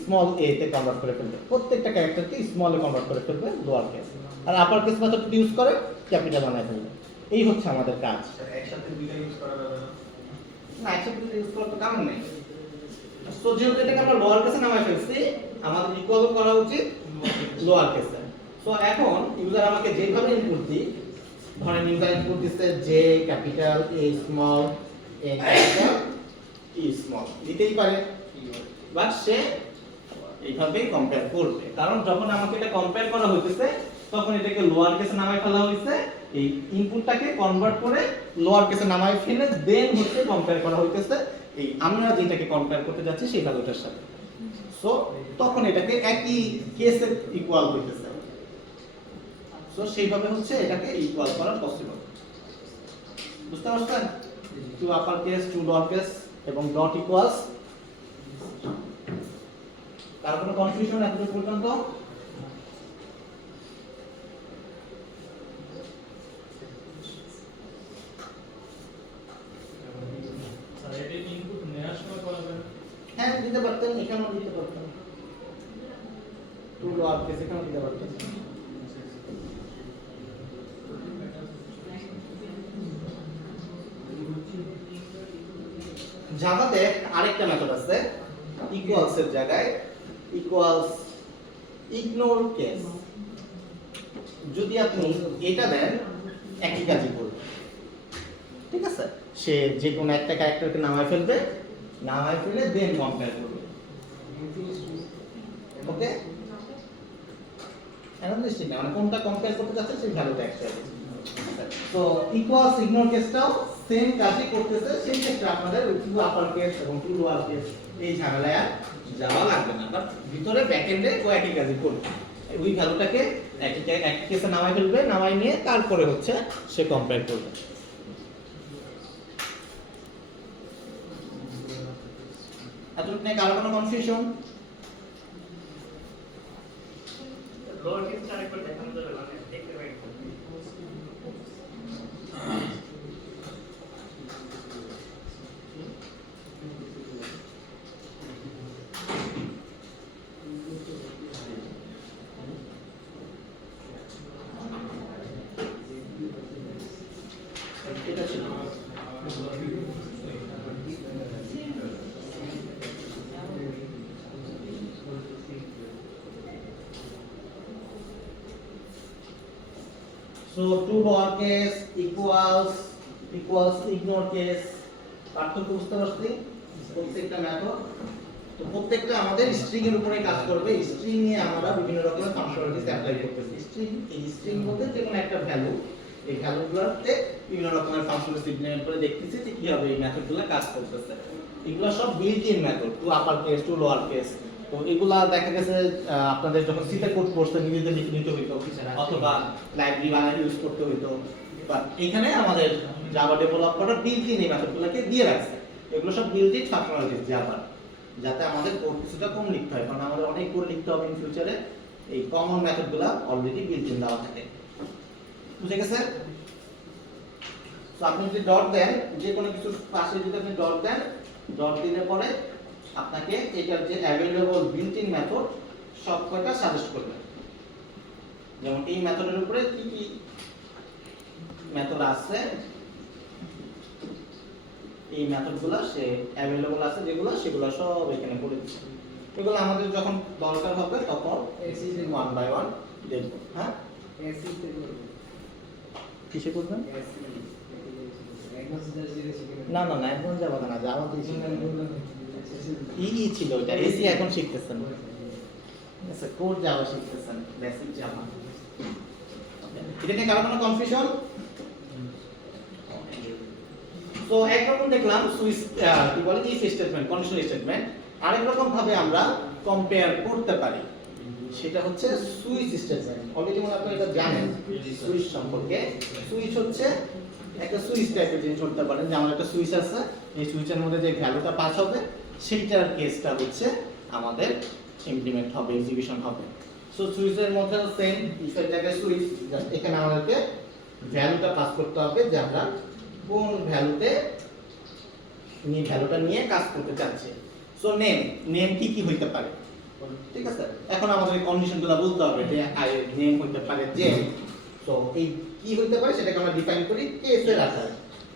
small এ তে কনভার্ট করে ফেলবে, প্রত্যেকটা ক্যারেক্টারকে স্মল এ কনভার্ট করে ফেলবে লোয়ার কেস, আর আপার কেস মেথড ইউজ করে ক্যাপিটাল বানায় ফেলবে। এই হচ্ছে আমাদের কাজ। একসাথে দুইটা ইউজ করা যাবে না? না, একসাথে ইউজ করার তো কারণ নেই। সো যেহেতু এটাকে আমরা লোয়ার কেসে নামাই ফেলছি, আমাদের ইকুয়াল করা উচিত লোয়ার কেসে। সো এখন ইউজার আমাকে যেভাবে ইনপুট দিই, ধরেন ইউজার ইনপুট দিচ্ছে J capital, a small, A capital, E small, দিতেই পারে, বাট সে এইভাবেই কম্পেয়ার করবে। কারণ যখন আমাকে এটা কম্পেয়ার করা হইতেছে তখন এটাকে লোয়ার কেসে নামাই ফেলা হইছে, এই ইনপুটটাকে কনভার্ট করে লোয়ার কেসে নামাই ফেলে দেন হচ্ছে কম্পেয়ার করা হইতেছে এই আমরা যেটাকে কম্পেয়ার করতে যাচ্ছি সেই ভ্যালুটার সাথে। সো তখন এটাকে একই কেসে ইকুয়াল হইতেছে। সো সেইভাবে হচ্ছে এটাকে ইকুয়াল করা পসিবল। বুঝতে পারছেন? To upper case, to lower case এবং ডট ইকুয়ালস। তার কোনো কনফিউশন এতটুকু পর্যন্ত? হ্যাঁ দিতে পারতেন, এখানেও দিতে পারতেন, টু লোয়ার কেস এখানেও দিতে পারতেন। জাভাতে আরেকটা মেথড আছে ইকুয়ালস এর জায়গায়, ইকুয়ালস ইগনোর কেস। যদি আপনি এটা দেন একই কাজই করবে, ঠিক আছে, সে যে কোনো একটা ক্যারেক্টারকে নামায় ফেলবে, নামায় ফেলে দেন কম্পেয়ার করবে। ওকে, এখন নিশ্চিত না মানে কোনটা কম্পেয়ার করতে যাচ্ছে সেই ভ্যালুটা অ্যাকচুয়ালি। তো ইকুয়ালস ইগনোর কেসটাও সেম কাজই করতেছে, সেই ক্ষেত্রে আপনাদের টু আপার কেস এবং টু লোয়ার কেস এই ঝামেলায় আর যাওয়া লাগবে না, বাট ভিতরে ব্যাকএন্ডে ও একই কাজই করবে। ওই ভ্যালুটাকে এক কেসে নামাই ফেলবে, নামাই নিয়ে তারপরে হচ্ছে সে কম্পেয়ার করবে। এতটুকু নিয়ে কারো কোনো কনফিউশন? লোয়ার কেসটা আরেকবার দেখানো যাবে মানে দেখতে পাই। এটা ছিল so to lower case equals ignore case পার্থক্য বুঝতে পারছি প্রত্যেকটা মেথড। তো প্রত্যেকটা আমাদের স্ট্রিং এর উপরে কাজ করবে। স্ট্রিং নিয়ে আমরা বিভিন্ন রকমের ফাংশনালিটিস অ্যাপ্লাই করতেছি। স্ট্রিং বলতে যে কোনো একটা ভ্যালু, এই ভ্যালুগুলোতে বিভিন্ন রকমের ফাংশনালিটিস ইমপ্লিমেন্ট করে দেখতেছি যে কিভাবে এই মেথডগুলো কাজ করতেছে। এগুলো সব built in method, to upper case to lower case. তো এগুলা দেখা গেছে আপনাদের যখন সিতে কোড করতে নিজেদের লিখে নিতে হইতো অথবা লাইব্রেরি বানায় ইউজ করতে হইতো, বাট এখানে আমাদের জাভা ডেভেলপাররা বিল্ট ইন এই মেথডগুলোকে দিয়ে রাখছে। এগুলো সব বিল্ট ইন ফাংশনালিটিস জাভা, যাতে আমাদের কোড কিছুটা কম লিখতে হয়, কারণ আমাদের অনেক কোড লিখতে হবে ইন ফিউচারে। এই কমন মেথডগুলো অলরেডি বিল্ট ইন দেওয়া থাকে। বুঝে গেছে? তো আপনি যদি ডট দেন, যে কোনো কিছুর পাশে যদি আপনি ডট দেন, ডট দিলে পরে আপনাকে এটার যে অ্যাভেলেবল বিল্ট ইন মেথড সব কয়টা সাজেস্ট করবে। যেমন এই মেথডের উপরে কি কি মেথড আছে, এই মেথডগুলো সে অ্যাভেলেবল আছে যেগুলো, সেগুলো সব এখানে করে দিচ্ছে। এগুলো আমাদের যখন দরকার হবে তখন ওয়ান বাই ওয়ান দেখব। হ্যাঁ, কিসে করবেন? না না না, এখন যাবো না, যাওয়া ই ছিল ওটা, এসি এখন শিখতেছেন। আচ্ছা, কোড যাওয়া শিখতেছেন, বেসিক জাভা। এটা নিয়ে কারো কোনো কনফিউশন? তো একরকম দেখলাম সুইচ কি বলে ইফ স্টেটমেন্ট, কন্ডিশনাল স্টেটমেন্ট। আরেক রকম ভাবে আমরা কম্পেয়ার করতে পারি, সেটা হচ্ছে সুইচ স্টেটমেন্ট। অলরেডি মনে আপনি এটা জানেন সুইচ সম্পর্কে। সুইচ হচ্ছে একটা সুইচ টাইপের জিনিস করতে পারেন, যে আমার একটা সুইচ আছে, এই সুইচের মধ্যে যে ভ্যালুটা পাস হবে সেইটার কেসটা হচ্ছে আমাদের ইমপ্লিমেন্ট হবে, এক্সিকিউশন হবে। সো সুইচের মধ্যে সেম ইফের জায়গায় সুইচ, জাস্ট এখানে আমাদেরকে ভ্যালুটা পাস করতে হবে যে আমরা কোন ভ্যালুতে ভ্যালুটা নিয়ে কাজ করতে চাচ্ছি। সো নেম কি কি হইতে পারে, ঠিক আছে? এখন আমাদের কন্ডিশনগুলো বলতে হবে যে নেম হইতে পারে যে, তো এই কি হইতে পারে সেটাকে আমরা ডিফাইন করি কেসের আকারে।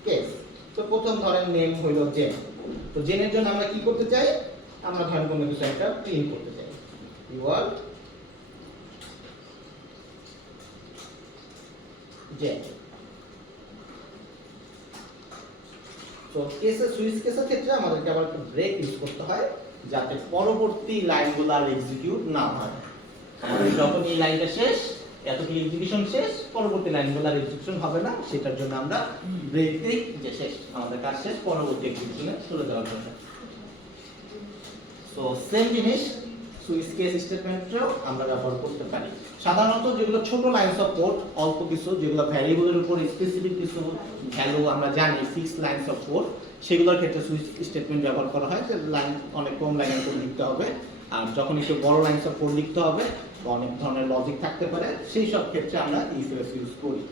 কেস, তো প্রথম ধরেন নেম হইল জেন। তো জেনের জন্য আমরা কি করতে চাই, আমরা ধরেন কোনো কিছু একটা প্রিন্ট করতে চাই, ইউ আর জেন। তো কেসে সুইচ কেসের ক্ষেত্রে আমাদেরকে আবার একটু ব্রেক ইউজ করতে হয়, যাতে পরবর্তী লাইনগুলো আর এক্সিকিউট না হয়। আমাদের যখন এই লাইনটা শেষ, এতটুকু এক্সিকিউশন শেষ, পরবর্তী লাইনগুলো আর এক্সিকিউশন হবে না, সেটার জন্য আমরা ব্রেক দিই যে শেষ, আমাদের কাজ শেষ, পরবর্তী এক্সিকিউশনে চলে যাওয়ার জন্য। তো সেম জিনিস সুইচ কেস স্টেটমেন্টও আমরা ব্যবহার করতে পারি। সাধারণত যেগুলো ছোট লাইনস অফ কোড, অল্প কিছু যেগুলো ভ্যারিয়েবলের উপর স্পেসিফিক কিছু ভ্যালু আমরা জানি, ফিক্সড লাইনস অফ কোড, সেগুলোর ক্ষেত্রে সুইচ স্টেটমেন্ট ব্যবহার করা হয়, যে লাইন অনেক কম লাইনের কোড লিখতে হবে। আর যখন একটু বড় লাইনস অফ কোড লিখতে হবে, অনেক ধরনের লজিক থাকতে পারে, সেই সব ক্ষেত্রে আমরা ইফ এলস ইউজ করি।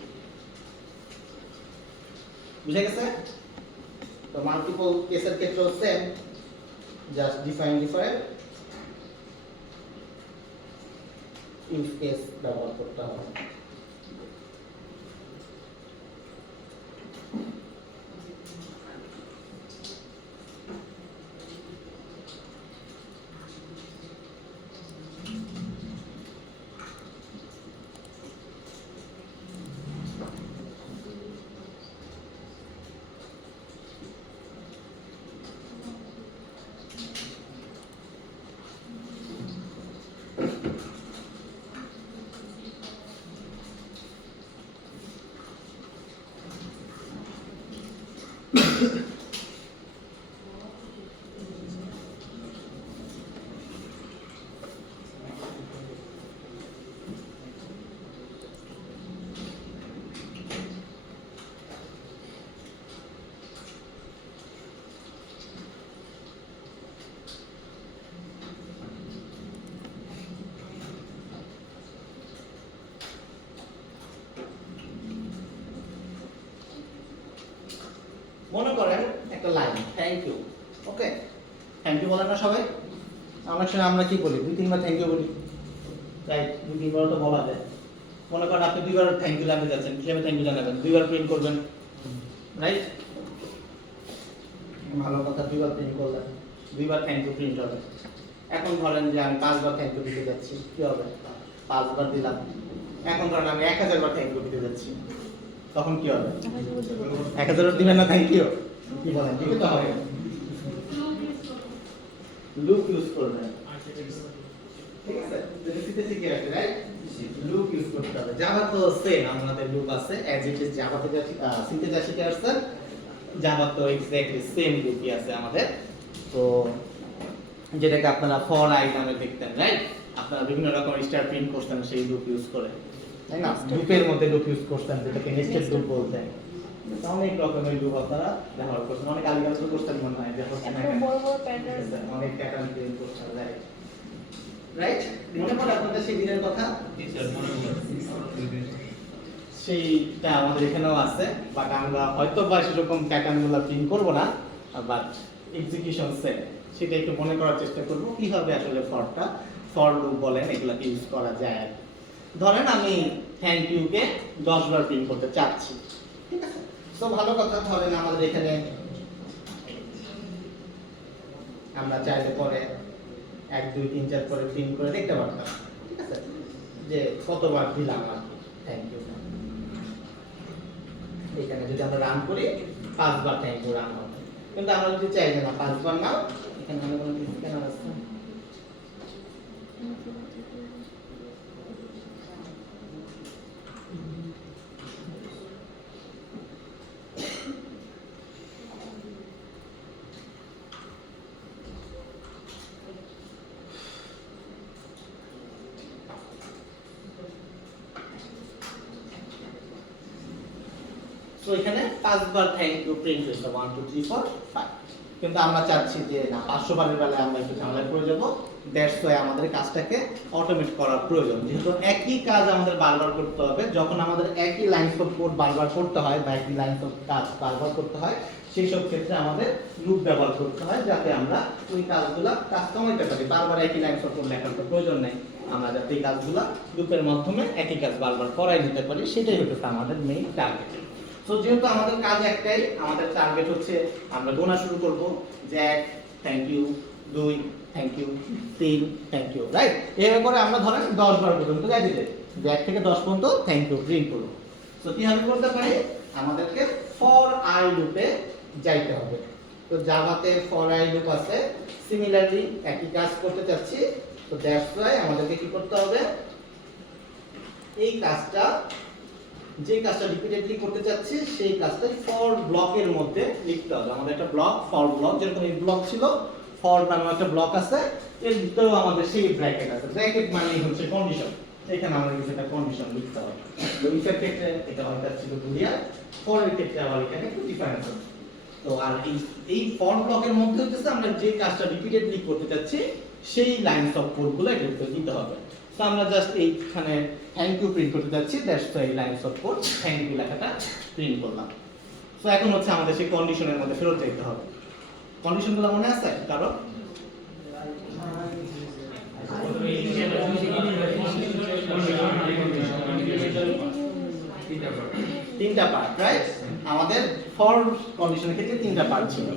বুঝে গেছে? তো মাল্টিপল কেসের ক্ষেত্রে same, just define use case ব্যবহার করতে হবে। ওকে, থ্যাংক ইউ বলেন না সবাই? অনেক সময় আমরা কি বলি, 2-3 বার থ্যাংক ইউ বলি, রাইট? 2-3 বার তো বলা যায়। মনে করেন আপনি 2 বার থ্যাংক ইউ জানাতে যাচ্ছেন, কিভাবে থ্যাংক ইউ জানাবেন? 2 বার প্রিন্ট করবেন, রাইট? ভালো কথা, 2 বার প্রিন্ট করলেন, 2 বার থ্যাংক ইউ প্রিন্ট হবে। এখন ধরেন যে আমি 5 বার থ্যাংক ইউ দিতে যাচ্ছি, কি হবে? 5 বার দিলাম। এখন ধরেন আমি 1000 বার থ্যাংক ইউ দিতে যাচ্ছি, তখন কি হবে? 1000 বার দিবেন না থ্যাংক ইউ? কি বলেন, দিতে তো হবে। লুপ ইউজ করবেন, ঠিক আছে? যদি সিতে শিখে রাখতে, রাইট? লুপ ইউজ করতে হবে। জাভা তো সেম, আমাদের লুপ আছে অ্যাজ ইট ইজ। জাভা থেকে সিতে যা শিখে আসছেন, জাভা তো এক্স্যাক্টলি সেম লুপই আছে আমাদের। তো যেটাকে আপনারা ফর আই নামে দেখতেন, রাইট? আপনারা বিভিন্ন রকম স্টার প্রিন্ট করতেন সেই লুপ ইউজ করে, তাই না? লুপের মধ্যে লুপ ইউজ করতেন, যেটাকে নেস্টেড লুপ বলতেন। অনেক রকমের লুপ আপনারা ব্যবহার করতেন, অনেক আলিগাল করতেন মনে হয়, দেখো একটা বড় বড় প্যাটার্ন অনেক প্যাটার্ন প্রিন্ট করতেন, রাইট? রাইট? মনে পড়ে আপনাদের সেই দিনের কথা? সেইটা আমাদের এখানেও আছে, বাট আমরা হয়তো বা সেরকম প্যাটার্নগুলো প্রিন্ট করব না, বাট এক্সিকিউশন সেট সেটা একটু মনে করার চেষ্টা করব কিভাবে আসলে ফর লুপ বলেন এগুলাকে ইউজ করা যায়। ধরেন আমি থ্যাংক ইউ কে 10 বার প্রিন্ট করতে চাচ্ছি, ঠিক আছে? তো ভালো কথা, ধরেন আমাদের এখানে আমরা চাইলে পরে 1 2 3 4 করে প্রিন্ট করে দেখতে পারতাম, ঠিক আছে, যে কতবার দিলাম আর থ্যাংক ইউ। এখানে যদি আমরা রান করি 5 বার থ্যাংক ইউ রান হবে, কিন্তু আমরা যদি চাই যে না 5 বার না, এখানে আমরা কোনো স্ক্যানার আছে। তো এখানে 5 বার থ্যাংক ইউ প্রিন্ট হয়েছে 1 2 3 4 5, কিন্তু আমরা চাচ্ছি যে না 500 বারের বেলায় আমরা একটু ঝামেলায় পড়ে যাব। দ্যাটস ওয়াই আমাদের কাজটাকে অটোমেট করার প্রয়োজন, যেহেতু একই কাজ আমাদের বারবার করতে হবে। যখন আমাদের একই লাইনস অফ কোড বারবার করতে হয় বা একই লাইনস অফ কাজ বারবার করতে হয়, সেই সব ক্ষেত্রে আমাদের লুপ ব্যবহার করতে হয়, যাতে আমরা ওই কাজগুলা কাস্টমাইজ করতে পারি। বারবার একই লাইনস অফ কোড লেখার তো প্রয়োজন নেই, আমরা যাতে এই কাজগুলা লুপের মাধ্যমে একই কাজ বারবার করাই দিতে পারি, সেটাই হচ্ছে আমাদের মেইন টার্গেট। তো যেহেতু আমাদের কাজ একটাই, আমাদের টার্গেট হচ্ছে আমরা গোনা শুরু করব যে 1 thank you, 2 thank you, 3 thank you, right? এভাবে করে আমরা ধরেন 10 বার পর্যন্ত যাই দিতে, যে 1 থেকে 10 পর্যন্ত থ্যাংক ইউ প্রিন্ট করব। তো কিভাবে করতে পারি? আমাদেরকে ফর আই লুপে যাইতে হবে। তো জাভাতে ফর আই লুপ আছে, সিমিলারলি একই কাজ করতে চাচ্ছি। তো দ্যাটস ওয়াই আমাদেরকে কি করতে হবে, এই কাজটা, যে কাজটা রিপিটেডলি করতে চাচ্ছি সেই কাজটা ফর ব্লকের মধ্যে লিখতে হবে। আমাদের একটা ব্লক, ফর ব্লক, যেরকম এই ব্লক ছিল, ফর নামে একটা ব্লক আছে, এর ভিতরেও আমাদের সেই ব্র্যাকেট আছে। ব্র্যাকেট মানে হচ্ছে কন্ডিশন, এখানে আমাদের কিছু একটা কন্ডিশন লিখতে হবে। তো ইফের ক্ষেত্রে এটা হয়তো ছিল বুলিয়ান, ফর এর ক্ষেত্রে আবার এখানে একটু ডিফারেন্স আছে। তো আর এই ফর ব্লকের মধ্যে হচ্ছে আমরা যে কাজটা রিপিটেডলি করতে চাচ্ছি সেই লাইনস অফ কোডগুলো এর ভিতরে দিতে হবে। তো আমরা জাস্ট এইখানে থ্যাংক ইউ প্রিন্ট করতে যাচ্ছি, that's why lines of code thank you লেখাটা প্রিন্ট করলাম। তো এখন হচ্ছে আমাদের সেই কন্ডিশনের মধ্যে ফেরত যেতে হবে। কন্ডিশনগুলো মনে আছে কারো? তিনটা পার্ট, রাইট? আমাদের ফর কন্ডিশনের ক্ষেত্রে তিনটা পার্ট ছিল।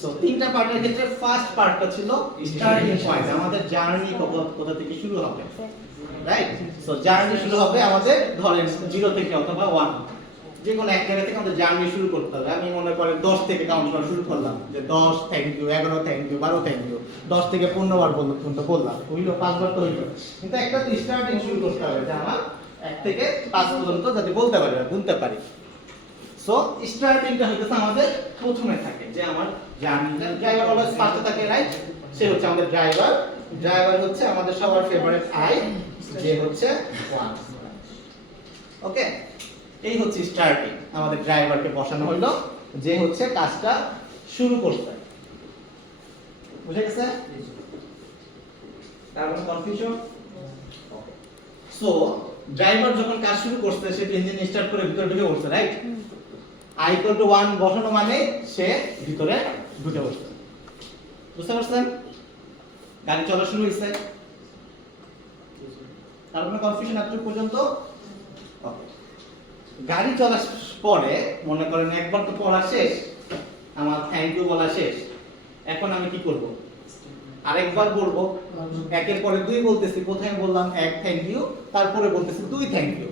সো তিনটা পার্টের ক্ষেত্রে ফার্স্ট পার্টটা ছিল স্টার্টিং পয়েন্ট, আমাদের জার্নি কোথা থেকে শুরু হবে, রাইট? সো জার্নি শুরু হবে আমাদের ধরেন 0 থেকে অথবা 1, যে কোনো এক জায়গা থেকে আমাদের জার্নি শুরু করতে হবে। আমি মনে করেন 10 থেকে কাউন্ট করা শুরু করলাম, যে 10 thank you, 11 thank you, 12 thank you, 10 থেকে 15 বার পর্যন্ত বললাম, হইলো 5 বার তো হইলো, কিন্তু একটা তো স্টার্টিং শুরু করতে হবে, যে আমার 1 থেকে 5 পর্যন্ত যাতে বলতে পারি, গুনতে পারি। সো স্টার্টিংটা হইতেছে আমাদের প্রথমে থাকে, যে আমার জার্নিটা ড্রাইভার অলওয়েজ ফার্স্টে থাকে, রাইট? সে হচ্ছে আমাদের ড্রাইভার। ড্রাইভার হচ্ছে আমাদের সবার ফেভারিট আই, যে হচ্ছে 1। ওকে, এই হচ্ছে স্টার্টিং, আমাদের ড্রাইভারকে বসানো হলো, যে হচ্ছে কাজটা শুরু করতে। বুঝে গেছে? তার কোনো কনফিউশন? ওকে, সো ড্রাইভার যখন কাজ শুরু করতে, সে ইঞ্জিন স্টার্ট করে ভিতরে ঢুকে পড়ছে, রাইট? i = 1 বসানো মানে সে ভিতরে ঢুকে পড়ছে। বুঝতে পারছেন? গাড়ি চলা শুরু হয়েছে, তার কোনো কনফিউশন এতটুকু পর্যন্ত? ওকে, গাড়ি চলার পরে মনে করেন একবার তো পড়া শেষ, আমার থ্যাংক ইউ বলা শেষ, এখন আমি কি করব? আরেকবার বলবো। একের পরে দুই বলতেছি, প্রথমে বললাম এক থ্যাংক ইউ, তারপরে বলতেছি দুই থ্যাংক ইউ।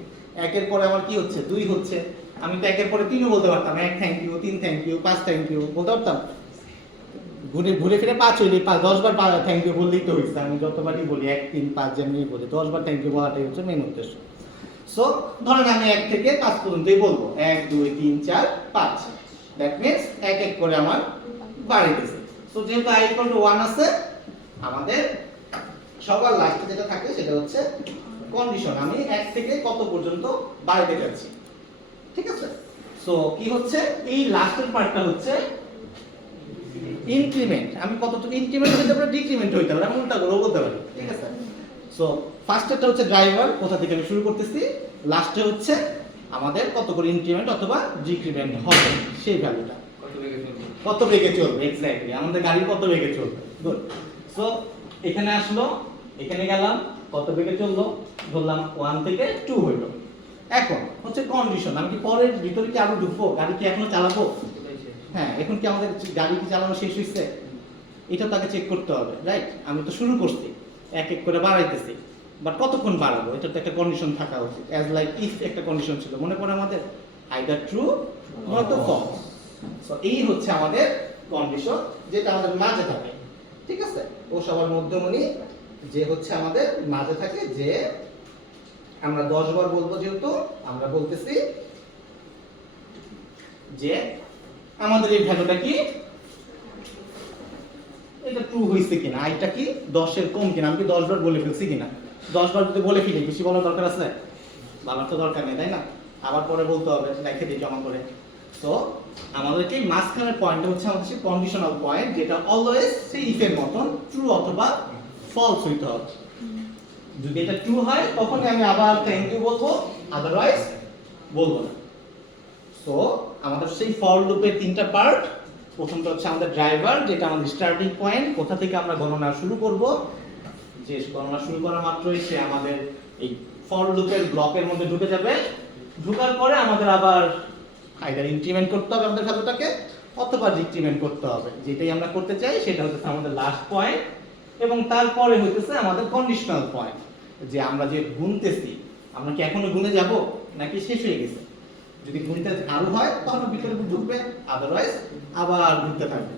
একের পরে আমার কি হচ্ছে? দুই হচ্ছে। আমি তো একের পরে তিনও বলতে পারতাম, এক থ্যাংক ইউ, তিন থ্যাংক ইউ, পাঁচ থ্যাংক ইউ বলতে পারতাম। ঘুরে ঘুরে ফিরে পাঁচ হইলে 10 বার থ্যাংক ইউ বললেই তো হয়েছে। আমি যতবারই বলি 1 3 5 যেমনি বলি 10 বার থ্যাংক ইউ বলাটাই হচ্ছে মেন উদ্দেশ্য। সো ধরেন আমি 1 থেকে 5 পর্যন্তই বলবো, 1 2 3 4 5, দ্যাট মিন্স এক এক করে আমার বাড়িতেছে। সো যেহেতু i = 1 আছে, আমাদের সবার লাস্টে যেটা থাকে সেটা হচ্ছে কন্ডিশন, আমি 1 থেকে কত পর্যন্ত বাড়াইতে যাচ্ছি। ঠিক আছে? সো কি হচ্ছে, এই লাস্টের পার্টটা হচ্ছে ইনক্রিমেন্ট। আমি কতটুকু ইনক্রিমেন্ট হইতে পারে, ডিক্রিমেন্ট হইতে পারে, আমি উল্টা করে বলতে পারি। ঠিক আছে? সো ফার্স্টটা হচ্ছে ড্রাইভার, কোথা থেকে আমি শুরু করতেছি, লাস্টে হচ্ছে আমাদের কত করে ইনক্রিমেন্ট অথবা ডিক্রিমেন্ট হবে সেই ভ্যালুটা। কত বেগে চলবে, এক্স্যাক্টলি আমাদের গাড়ি কত বেগে চলবে। গুড। সো এখানে আসলো, এখানে গেলাম, কত বেগে চললো, বললাম 1 থেকে 2 হইলো। এখন হচ্ছে কন্ডিশন, আমি কি পরের ভিতরে কি আরো ঢুকবো, গাড়ি কি এখনো চালাবো? হ্যাঁ, এখন কি আমাদের গাড়ি কি চালানো শেষ হয়েছে? এটা তাকে চেক করতে হবে, রাইট? আমি তো শুরু করছি, এক এক করে বাড়াইতেছি, বাট কতক্ষণ বাড়াবো এটা তো একটা কন্ডিশন থাকা উচিত। অ্যাজ লাইক ইফ একটা কন্ডিশন ছিল, মনে পড়ে আমাদের, আইদার ট্রু নয়তো ফলস। সো এই হচ্ছে আমাদের কন্ডিশন, যেটা আমাদের মাঝে থাকে। ঠিক আছে? ও সবার মধ্যমণি যে হচ্ছে আমাদের মাঝে থাকে, যে আমরা 10 বার বলবো, যেহেতু আমরা বলতেছি যে আমাদের এই ভ্যালুটা কি, এটা ট্রু হইছে কিনা, আইটা কি 10 এর কম কিনা, আমি কি 10 বার বলে ফেলছি কিনা। 10 বার যদি বলে ফেলি, বেশি বলার দরকার আছে? বলার তো দরকার নেই, তাই না? আবার পরে বলতে হবে, লিখে দিই জমা করে। তো আমাদেরকে মাঝখানের পয়েন্টটা হচ্ছে আমাদের সেই কন্ডিশনাল পয়েন্ট, যেটা অলওয়েজ সেই ইফের মতন ট্রু অথবা ফলস হইতে হবে। যদি এটা ট্রু হয় তখনই আমি আবার থ্যাংক ইউ বলবো, আদারওয়াইজ বলবো না। সো আমাদের সেই ফর লুপের 3টা পার্ট। প্রথমটা হচ্ছে আমাদের ড্রাইভার, যেটা আমাদের স্টার্টিং পয়েন্ট, কোথা থেকে আমরা গণনা শুরু করব। যে গণনা শুরু করা মাত্রই সে আমাদের এই ফর লুপের ব্লকের মধ্যে ঢুকে যাবে। ঢোকার পরে আমাদের আবার আইদার ইনক্রিমেন্ট করতে হবে আমাদের ভ্যালুটাকে, অথবা ডিক্রিমেন্ট করতে হবে। যেটাই আমরা করতে চাই সেটা হচ্ছে আমাদের লাস্ট পয়েন্ট, এবং তারপরে হইতেছে আমাদের কন্ডিশনাল পয়েন্ট, যে আমরা যে গুনতেছি, আমরা কি এখনো গুনে যাব নাকি শেষ হয়ে গেছে। যদি গুনতে আরো হয় তাহলে ভিতরে ঢুকবে, আদারওয়াইজ আবার ঘুরতে থাকবে।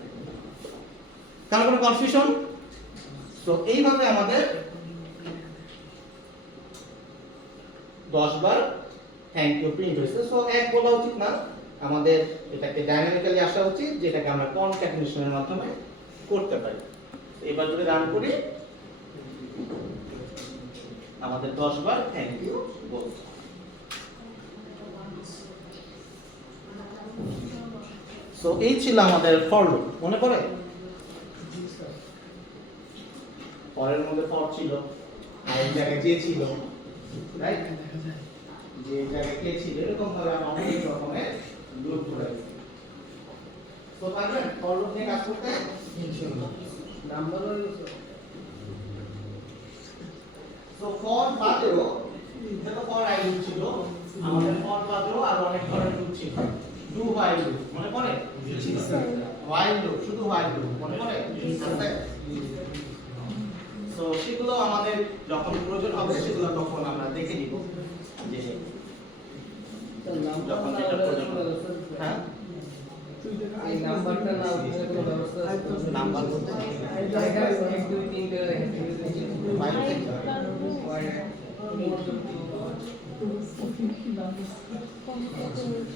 কারণ কোনো কনফিউশন? তো এইভাবে আমাদের 10 বার থ্যাংক ইউ প্রিন্ট হয়েছে। সো এক বলা উচিত না, আমাদের এটাকে ডাইনামিক্যালি আসা উচিত, যেটাকে আমরা কনক্যাটেনেশনের মাধ্যমে করতে পারি। এবার যদি রান করি, আমাদের 10 বার থ্যাংক ইউ বলতে। সো এই ছিল আমাদের ফর লুপ, মনে পড়ে? ফরের মধ্যে ফর ছিল, আর এই জায়গায় যে ছিল, রাইট? যে জায়গায় কে ছিল, এরকম ভাবে আমরা অনেক রকমের গ্রুপ ধরেছি। তো পারবেন ফর লুপ নিয়ে কাজ করতে? ইনশাআল্লাহ। নাম্বার তো ফর বাদেও, যেটা ফর আই লুপ ছিল, আমাদের ফর বাদেও আর অনেক ধরনের লুপ ছিল। ডু হোয়াইল লুপ মনে পড়ে? হোয়াইল লুপ, শুধু হোয়াইল লুপ মনে পড়ে? আছে? সো সেগুলো আমাদের যখন প্রয়োজন হবে সেগুলো তখন আমরা দেখে নিব, যে যখন এটা প্রয়োজন হবে। হ্যাঁ, এই নাম্বারটা না ওখানে কোনো ব্যবস্থা আছে? নাম্বার বলতে জায়গা 1 2 3 করে রেখে ফাইল থেকে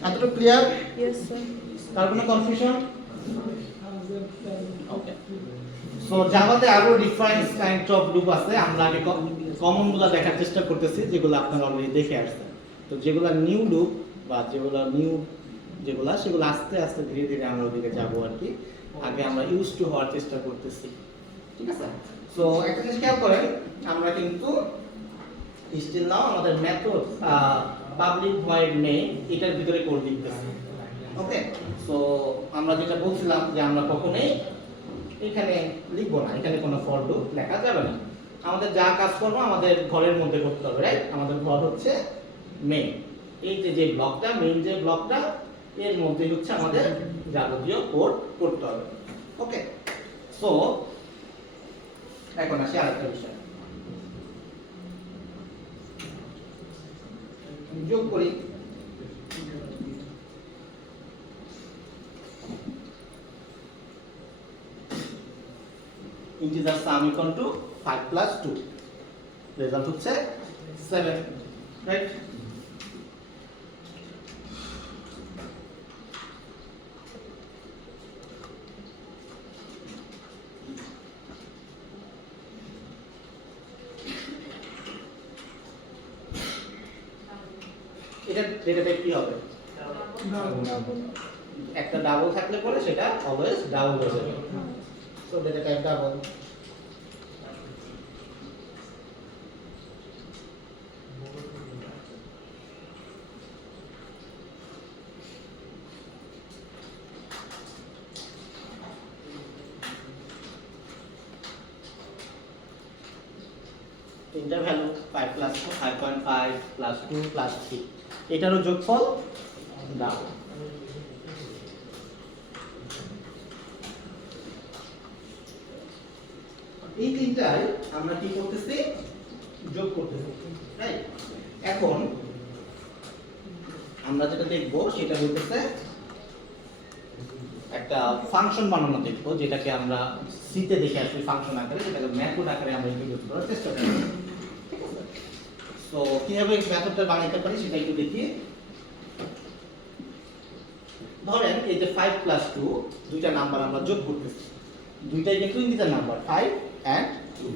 এতটুকু ক্লিয়ার? Yes sir. তার কোনো কনফিউশন? ওকে। সো জাভাতে আরো ডিফারেন্ট কাইন্ড অফ লুপ আছে। আমরা আগে কমন গুলো দেখার চেষ্টা করতেছি, যেগুলো আপনারা অলরেডি দেখে আসছেন। তো যেগুলো নিউ লুপ বা যেগুলো নিউ যেগুলো, সেগুলো আস্তে আস্তে ধীরে ধীরে আমরা ওদিকে যাব আর কি। আগে আমরা ইউজ টু হওয়ার চেষ্টা করতেছি, ঠিক আছে? সো একটা জিনিস খেয়াল করেন, আমরা কিন্তু স্টিল নাও আমাদের মেথড পাবলিক ভয়েড মেইন এটার ভিতরে কোড লিখতেছি। ওকে, সো আমরা যেটা বলছিলাম যে আমরা কখনোই এখানে লিখবো না, এখানে কোনো ফর লুপ লেখা যাবে না। আমাদের যা কাজ করবো আমাদের ঘরের মধ্যে করতে হবে, রাইট? আমাদের ঘর হচ্ছে মেইন। এই যে ব্লকটা, মেইন যে ব্লকটা, এর মধ্যে হচ্ছে আমাদের যাবতীয় কোড করতে হবে। ওকে, সো এখন আসি আরেকটা বিষয়, যোগ করি। integer sum equal to 5 plus 2, result হচ্ছে 7, রাইট? এটা টাইপ কি হবে? একটা ডাবল থাকলে পরে সেটা অলওয়েজ ডাবল হয়ে যাবে। So data type double. তিনটা ভ্যালু 5 প্লাস 2 5.5 প্লাস 2 প্লাস 3, এটারও যোগফল ডাবল। এই তিনটাই আমরা কি করতেছি? যোগ করতেছি, রাইট? এখন আমরা যেটা দেখব সেটা হচ্ছে একটা ফাংশন বানানো দেখব, যেটাকে আমরা সিতে দেখে আসি ফাংশন আকারে, যেটাকে মেথড আকারে আমরা ইন্টিগ্রেট করার চেষ্টা করব। ঠিক আছে? সো কিভাবে মেথডটা বানাইতে পারি সেটা একটু দেখি। ধরেন এই যে 5 প্লাস 2 দুইটা নাম্বার আমরা যোগ করতেছি, দুইটাই কিন্তু ইন্টিজার নাম্বার, 5 এন্ড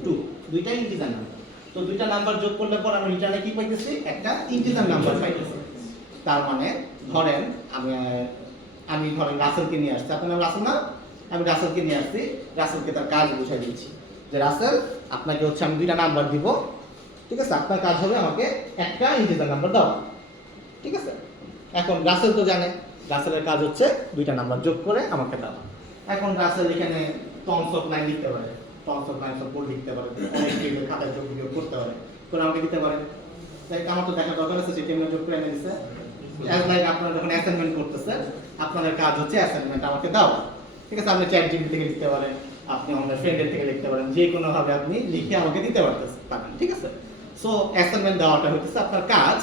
2 দুইটাই ইন্টিজার নাম্বার। তো দুইটা নাম্বার যোগ করলে পর আমি রিটার্নে কি পাইতেছি? একটা ইন্টিজার নাম্বার পাইতেছি। তার মানে ধরেন আমি ধরেন রাসেলকে নিয়ে আসছি, আপনার নাম রাসেল না? আমি রাসেলকে নিয়ে আসছি, রাসেলকে তার কাজ বুঝাই দিচ্ছি যে রাসেল আপনাকে হচ্ছে আমি দুইটা নাম্বার দিব, ঠিক আছে? আপনার কাজ হবে আমাকে একটা ইন্টিজার নাম্বার দাও, ঠিক আছে? এখন রাসেল তো জানে রাসেলের কাজ হচ্ছে দুইটা নাম্বার যোগ করে আমাকে দাও। এখন রাসেল এখানে টনস অফ লাইন লিখতে পারে, টনস অফ লাইন সব লিখতে পারে, অনেক টেবিল খাতায় যোগ বিয়োগ করতে পারে, করে আমাকে দিতে পারে। তাই আমার তো দেখা দরকার আছে সেই টেবিলে যোগ করে এনে দিছে। অ্যাজ লাইক আপনারা যখন অ্যাসাইনমেন্ট করতেছেন, আপনাদের কাজ হচ্ছে অ্যাসাইনমেন্ট আমাকে দাও, ঠিক আছে? আপনি চ্যাট জিপিটি থেকে লিখতে পারেন, আপনি আপনার ফ্রেন্ডের থেকে লিখতে পারেন, যে কোনো ভাবে আপনি লিখে আমাকে দিতে পারেন, ঠিক আছে? সো অ্যাসাইনমেন্ট দেওয়াটা হচ্ছে আপনার কাজ,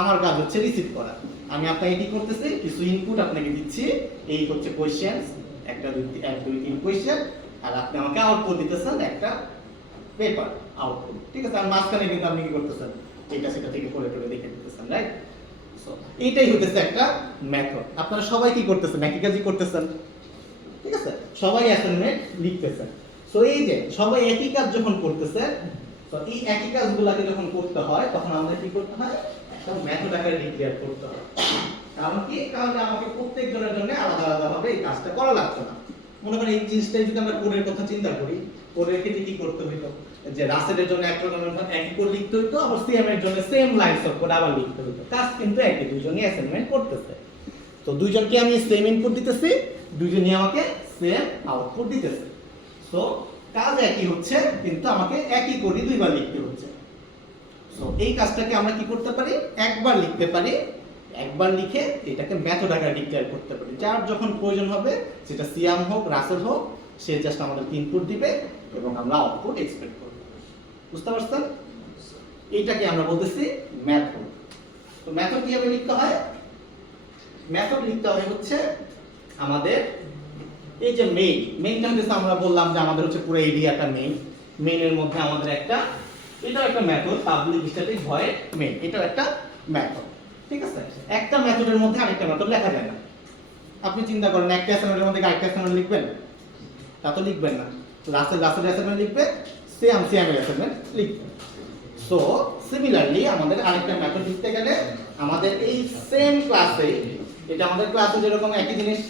আমার কাজ হচ্ছে রিসিভ করা। আমি আপনাকে কি করতেছি? কিছু ইনপুট আপনাকে দিচ্ছি, এই হচ্ছে কোশ্চেনস, একটা 2 3 কোশ্চেন, আর আপনি আমাকে আউটপুট দিতেছেন একটা পেপার আউটপুট, ঠিক আছে? আর মাঝখানে কিন্তু আপনি কি করতেছেন? এটা সেটা থেকে করে দেখে দিতেছেন, রাইট? সো এইটাই হচ্ছে একটা মেথড। আপনারা সবাই কি করতেছেন? একই কাজই করতেছেন, ঠিক আছে? সবাই অ্যাসাইনমেন্ট লিখতেছেন। সো এই যে সবাই একই কাজ যখন করতেছে, তো এই একই কাজগুলোকে যখন করতে হয় তখন আমাদের কি করতে হয়? একটা মেথড আকারে ডিক্লেয়ার করতে হয়। কারণ কি? কারণ আমাকে প্রত্যেকজনের জন্য আলাদা আলাদা ভাবে এই কাজটা করা লাগছে না। মনে করেন এই জিনিসটাই যদি আমরা কোডের কথা চিন্তা করি, কোডের ক্ষেত্রে কি করতে হইতো? যে রাসেলের জন্য এক রকমের একই কোড লিখতে হইতো, আবার সিএম এর জন্য সেম লাইনস অফ কোড আবার লিখতে হইতো। কাজ কিন্তু একই, দুইজনই অ্যাসাইনমেন্ট করতেছে। তো দুইজনকে আমি সেম ইনপুট দিতেছি, দুইজনই আমাকে সেম আউটপুট দিতেছে। সো কাজ একই হচ্ছে, কিন্তু আমাকে একই কোডই দুইবার লিখতে হচ্ছে। সো এই কাজটাকে আমরা কি করতে পারি? একবার লিখতে পারি, একবার লিখে এটাকে মেথড আকারে ডিক্লেয়ার করতে পারি। যার যখন প্রয়োজন হবে, সেটা সিয়াম হোক রাসেল হোক, সে জাস্ট আমাদের ইনপুট দিবে এবং আমরা আউটপুট এক্সপেক্ট করব। বুঝতে পারছেন? এইটাকে আমরা বলতেছি মেথড। তো মেথড কিভাবে লিখতে হয়? মেথড লিখতে হয় হচ্ছে আমাদের এই যে মেইনটা হচ্ছে, আমরা বললাম যে আমাদের হচ্ছে পুরো এরিয়াটা মেইনের মধ্যে আমাদের একটা, এটাও একটা method, public static void main, এটাও একটা মেথড, ঠিক আছে? একটা মেথডের মধ্যে আরেকটা মেথড লেখা যায় না। আপনি চিন্তা করেন একটা অ্যাসাইনমেন্টের মধ্যে আরেকটা অ্যাসাইনমেন্ট লিখবেন? তা তো লিখবেন না। রাসেল অ্যাসাইনমেন্ট লিখবে, সিএম এর অ্যাসাইনমেন্ট লিখবে। সো সিমিলারলি আমাদের আরেকটা মেথড লিখতে গেলে আমাদের এই সেম ক্লাসে, এটা আমাদের ক্লাসে যেরকম একই জিনিস,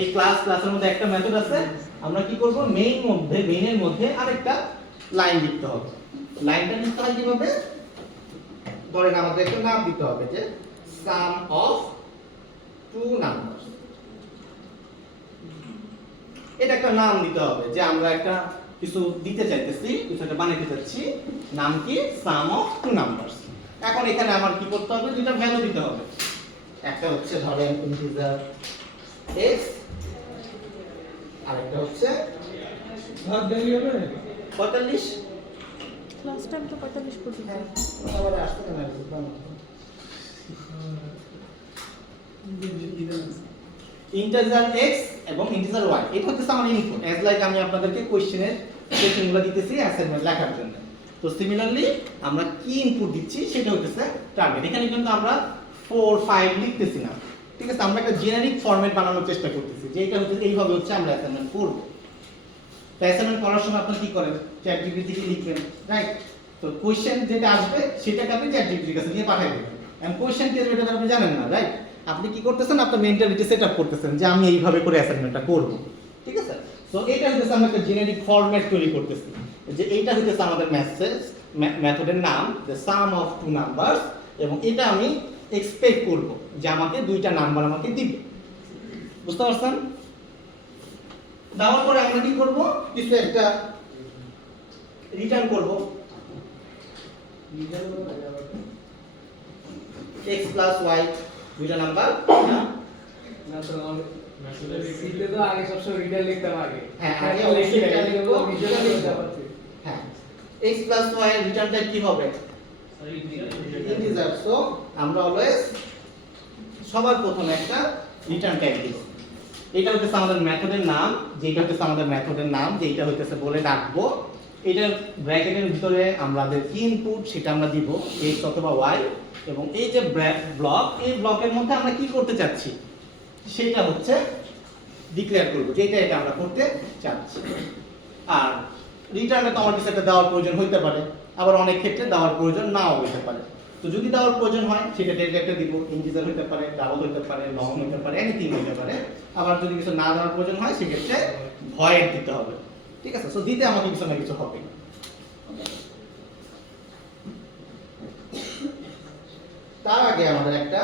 এই ক্লাসের মধ্যে একটা মেথড আছে, আমরা কি করব? মেইনের মধ্যে আরেকটা লাইন লিখতে হবে। লাইনটা লিখতে হয় কিভাবে? ধরেন আমাদের একটা নাম দিতে হবে যে sum of two numbers, এটা একটা নাম দিতে হবে যে আমরা একটা কিছু দিতে চাইতেছি, কিছু একটা বানাইতে চাচ্ছি, নাম কি সাম অফ টু নাম্বারস। এখন এখানে আমার কি করতে হবে, দুইটা ভ্যালু দিতে হবে। একটা হচ্ছে ধরেন ইন্টিজার x, আরেকটা হচ্ছে ভাগ দেরি হবে না 45। লাস্ট টাইম তো 45 পর্যন্ত। আবার আসতে কেন ইন্টিজার x এবং ইন্টিজার y, এটা হচ্ছে আমার ইনপুট। অ্যাজ লাইক আমি আপনাদেরকে কোশ্চেনের কোশ্চেনগুলো দিতেছি অ্যাসাইনমেন্ট লেখার জন্য। তো সিমিলারলি আমরা কি ইনপুট দিচ্ছি সেটা হচ্ছে টার্গেট। এখানে কিন্তু আমরা 4 5 লিখতেছি না, ঠিক আছে? আমরা একটা জেনারিক ফরম্যাট বানানোর চেষ্টা করতেছি যে এটা হচ্ছে এইভাবে হচ্ছে আমরা অ্যাসাইনমেন্ট করব। তো অ্যাসাইনমেন্ট করার সময় আপনি কি করেন, চ্যাট জিপিটি কে লিখবেন, রাইট? তো কোশ্চেন যেটা আসবে সেটাকে আপনি চ্যাট জিপিটির কাছে নিয়ে পাঠিয়ে দেবেন। এন্ড কোশ্চেন কি আসবে এটা আপনি জানেন না, রাইট? আপনি কি করতেছেন, আপনার মেন্টালিটি সেটআপ করতেছেন যে আমি এইভাবে করে অ্যাসাইনমেন্টটা করব, ঠিক আছে? সো এটা হচ্ছে আমরা একটা জেনারিক ফরম্যাট তৈরি করতেছি যে এইটা হচ্ছে আমাদের মেথডের নাম, the sum of two numbers, এবং এটা আমি এক্সপেক্ট করব যে আমাকে দুইটা নাম্বার আমাকে দিবে। বুঝতে পারছেন? দেওয়ার পরে আমরা কি করব, কিছু একটা রিটার্ন করব, x plus y দুইটা নাম্বার না না তো আমি সিতে তো আগে সবসময় রিটার্ন লিখতাম আগে হ্যাঁ, আগে অবশ্যই return লিখবো, রিটার্ন লিখতে পারছি হ্যাঁ। x plus y এর রিটার্ন টাইপ কি হবে, ইন্টিজার। সো আমরা অলওয়েজ সবার প্রথমে একটা রিটার্ন টাইপ দিব। এটা হচ্ছে আমাদের মেথডের নাম, যেটা হচ্ছে আমাদের মেথডের নাম, যেটা হচ্ছে বলে ডাকবো। এটার ব্র্যাকেটের ভিতরে আমাদের কি ইনপুট সেটা আমরা দিব, x অথবা y, এবং এই যে ব্লক, এই ব্লকের মধ্যে আমরা কি করতে চাচ্ছি সেটা হচ্ছে ডিক্লেয়ার করব, যেটা এটা আমরা করতে চাচ্ছি। আর রিটার্নে তো আমার কিছু একটা দেওয়ার প্রয়োজন হইতে পারে, আবার অনেক ক্ষেত্রে দেওয়ার প্রয়োজন নাও হইতে পারে। তো যদি দেওয়ার প্রয়োজন হয় সেটা ডেল্টা একটা দিব, ইন্টিজার হইতে পারে, ডাবল হইতে পারে, লং হইতে পারে, এনিথিং হইতে পারে। আবার যদি কিছু না দেওয়ার প্রয়োজন হয় সেক্ষেত্রে ভয়েড দিতে হবে, ঠিক আছে? সো দিতে আমাকে কিছু না কিছু হবে। তার আগে আমাদের একটা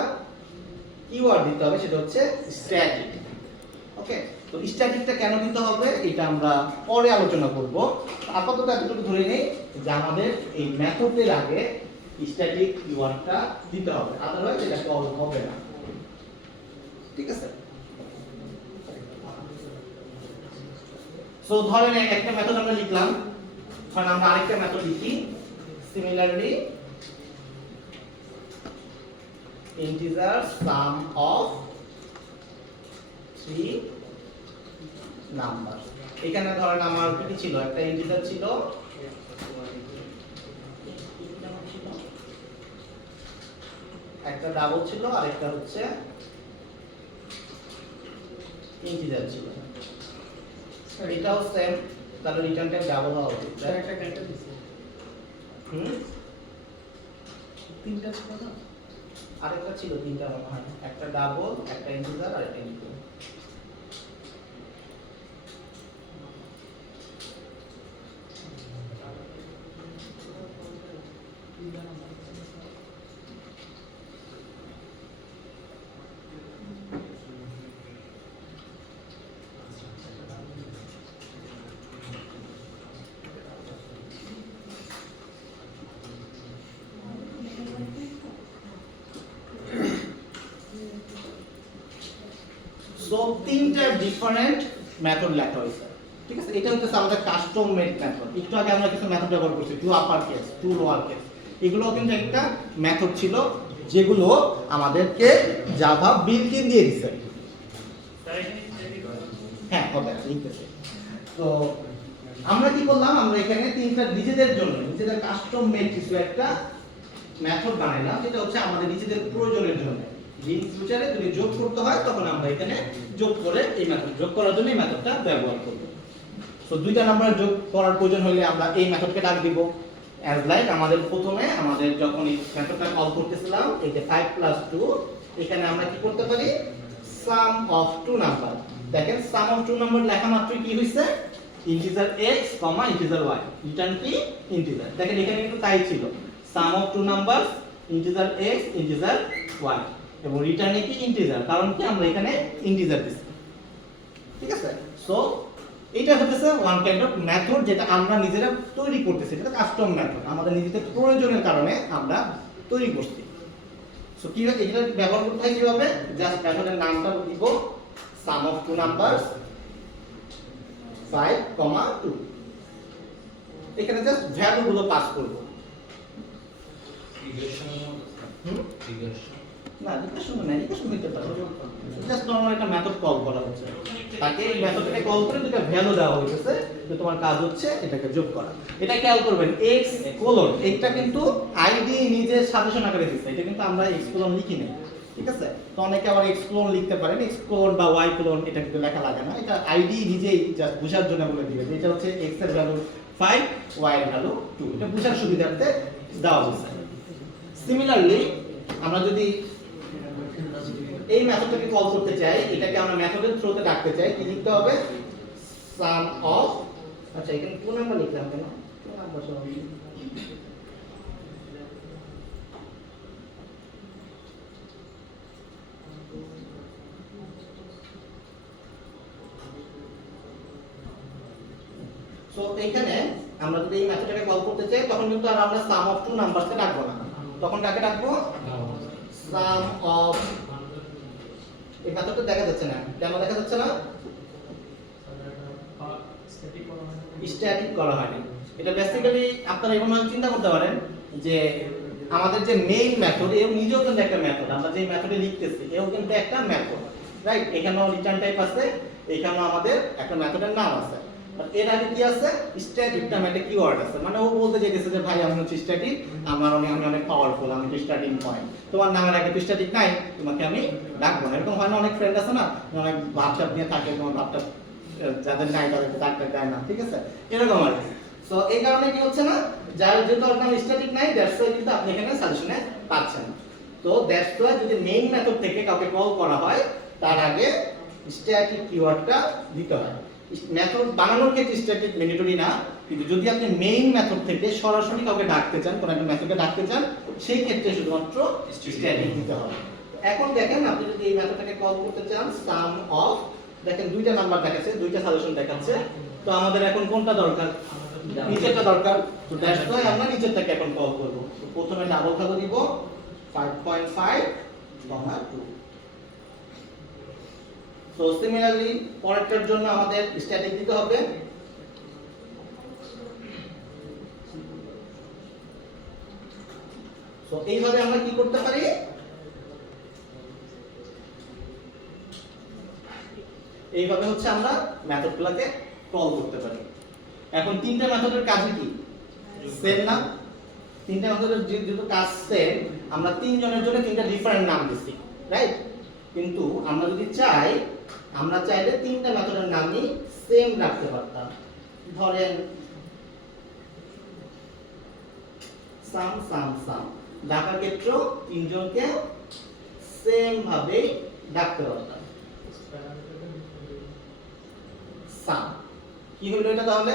কিওয়ার্ড দিতে হবে, সেটা হচ্ছে স্ট্যাটিক। ওকে, তো স্ট্যাটিকটা কেন দিতে হবে এটা আমরা পরে আলোচনা করব। আপাতত এতটুকু ধরে নেই যে আমাদের এই মেথডের আগে স্ট্যাটিক কিওয়ার্ডটা দিতে হবে, আদারওয়াইজ এটা কল হবে না, ঠিক আছে? সো ধরেন একটা মেথড আমরা লিখলাম, কারণ আমরা আরেকটা মেথড লিখি, similarly integer sum of 3 numbers। এখানে ধরেন আমার কি ছিল, একটা ইন্টিজার ছিল, একটা ডাবল ছিল, আর একটা হচ্ছে ইন্টিজার ছিল। এটাও সেম, তাহলে রিটার্ন টাইপ ডাবল হওয়া উচিত। একটা ক্যারেক্টার দিছি তিনটা ছিল না, আরেকটা ছিল, তিনটা মনে হয়, একটা ডাবল, একটা ইন্টিজার আর একটা ইন্টিজার। সো তিনটা ডিফারেন্ট মেথড লেখা হয়েছে, ঠিক আছে? এটা হচ্ছে আমাদের কাস্টম মেড মেথড। একটু আগে আমরা কিছু মেথড ব্যবহার করছি, to upper case, to lower case, এগুলো কিন্তু একটা মেথড ছিল যেগুলো আমাদেরকে জাভা বিল্ট ইন দিয়ে দিছে। হ্যাঁ, হবে লিখতেছে। তো আমরা কি করলাম, আমরা এখানে তিনটা নিজেদের জন্য নিজেদের কাস্টম মেড কিছু একটা মেথড বানাইলাম, যেটা হচ্ছে আমাদের নিজেদের প্রয়োজনের জন্য। ইন ফিউচারে যদি যোগ করতে হয় তখন আমরা এখানে যোগ করে এই মেথড যোগ করার জন্য এই মেথডটা ব্যবহার করব। সো দুইটা নাম্বার যোগ করার প্রয়োজন হলে আমরা এই মেথডকে ডাক দিব। অ্যাজ লাইক আমাদের প্রথমে আমাদের যখন এই মেথডটা কল করতেছিলাম, এই যে 5 + 2, এখানে আমরা কি করতে পারি, সাম অফ টু নাম্বার। দেখেন সাম অফ টু নাম্বার লেখা মাত্রই কি হইছে, integer x, integer y, return কি ইন্টিজার। দেখেন এখানে কিন্তু তাই ছিল, sum of two numbers, integer x, integer y, এবং রিটার্নে কি ইন্টিজার, কারণ কি আমরা এখানে ইন্টিজার দিছি, ঠিক আছে? সো এটা হচ্ছে ওয়ান কাইন্ড অফ মেথড যেটা আমরা নিজেরা তৈরি করতেছি, এটা কাস্টম মেথড, আমাদের নিজেদের প্রয়োজনের কারণে আমরা তৈরি করছি। সো কি হয় এটা ব্যবহার করতে হয় কিভাবে, জাস্ট মেথডের নামটা দিব সাম অফ টু নাম্বারস 5, 2, এখানে জাস্ট ভ্যালু গুলো পাস করব। না ইকুয়েশন না, ইকুয়েশন দিতে পারো, জাস্ট নরমাল একটা মেথড কল করা হচ্ছে, তাকে এই মেথডটাকে কল করে দুটো ভ্যালু দেওয়া হয়েছে, যে তোমার কাজ হচ্ছে এটাকে যোগ করা। এটা খেয়াল করবেন x কোলন, এটা কিন্তু আইডি নিজে সাজেশন আকারে দিচ্ছে, এটা কিন্তু আমরা x কোলন লিখি না, ঠিক আছে? তো অনেকে আবার x কোলন লিখতে পারেন, x কোলন বা y কোলন এটা কিন্তু লেখা লাগে না, এটা আইডি নিজেই জাস্ট বোঝার জন্য বলে দিবে যে এটা হচ্ছে x এর ভ্যালু 5, y এর ভ্যালু 2, এটা বোঝার সুবিধার্থে দেওয়া হয়েছে। সিমিলারলি আমরা যদি এই মেথডটাকে কল করতে চাই, এটাকে আমরা মেথডের থ্রুতে ডাকতে চাই, কি লিখতে হবে, সাম অফ, আচ্ছা এখানে কোন নাম্বার লিখলাম কেন, কোন নাম্বার সব সো এইখানে আমরা যদি এই মেথডটাকে কল করতে চাই তখন কিন্তু আর আমরা সাম অফ টু নাম্বারসকে ডাকবো না, তখন কাকে ডাকবো, সাম অফ, এই মেথডটা দেখা যাচ্ছে না, কেন দেখা যাচ্ছে না, স্ট্যাটিক করা হয়নি। এটা বেসিক্যালি আপনারা এরকম চিন্তা করতে পারেন যে আমাদের যে মেইন মেথড, এও নিজেও কিন্তু একটা মেথড, আমরা যে মেথডে লিখতেছি এও কিন্তু একটা মেথড, রাইট? এখানেও রিটার্ন টাইপ আছে, এখানেও আমাদের একটা মেথডের নাম আছে, আর এর আগে কি আছে, স্ট্যাটিক নামে একটা কিওয়ার্ড আছে, মানে ও বলতে চাইতেছে যে ভাই আমি হচ্ছে স্ট্যাটিক, আমি অনেক পাওয়ারফুল, আমি তো স্ট্যাটিক পয়েন্ট, তোমার নামের আগে তো স্ট্যাটিক নাই, তোমাকে আমি ডাকবো না। এরকম হয় না, অনেক ফ্রেন্ড আছে না, অনেক ভাবসাব নিয়ে থাকে, তোমার ভাবটা যাদের নাই তাদেরকে ডাকতে দেয় না, ঠিক আছে? এরকম আর কি। সো এই কারণে কি হচ্ছে না, যার যেহেতু আপনার স্ট্যাটিক নাই, দ্যাটস ওয়াই কিন্তু আপনি এখানে সাজেশনে পাচ্ছেন। তো দ্যাটস ওয়াই যদি মেইন মেথড থেকে কাউকে কল করা হয় তার আগে স্ট্যাটিক কিওয়ার্ডটা দিতে হয়। মেথড বানানোর ক্ষেত্রে স্ট্যাটিক ম্যান্ডেটরি না, কিন্তু যদি আপনি মেইন মেথড থেকে সরাসরি কাউকে ডাকতে চান, কোন একটা মেথডকে ডাকতে চান, সেই ক্ষেত্রে শুধুমাত্র স্ট্যাটিক দিতে হবে। এখন দেখেন আপনি যদি এই মেথডটাকে কল করতে চান সাম অফ, দেখেন দুইটা নাম্বার দেখাচ্ছে, দুইটা সাজেশন দেখাচ্ছে, তো আমাদের এখন কোনটা দরকার, নিচেরটা দরকার, তো দ্যাটস ওয়াই আমরা নিচেরটাকে এখন কল করব। তো প্রথমে ডাবল ভ্যালু দিব 5.5, 2। সো সিমিলারলি পরেরটার জন্য আমাদের স্ট্যাটিক দিতে হবে, সো এইভাবে আমরা কি করতে পারি, এইভাবে হচ্ছে আমরা মেথডগুলোকে কল করতে পারি। এখন তিনটা মেথডের কাজ কি সেম না, তিনটা মেথডের যেহেতু কাজ সেম, আমরা তিনজনের জন্য তিনটা ডিফারেন্ট নাম দিচ্ছি, রাইট? কিন্তু আমরা যদি চাই, আমরা চাইলে তিনটা মেথডের নামই সেম রাখতে পারতাম। ধরেন সাম সাম সাম, ডাকার ক্ষেত্রে তিনজনকে সেম ভাবে ডাকতে পারতাম, সাম। কি হলো এটা তাহলে,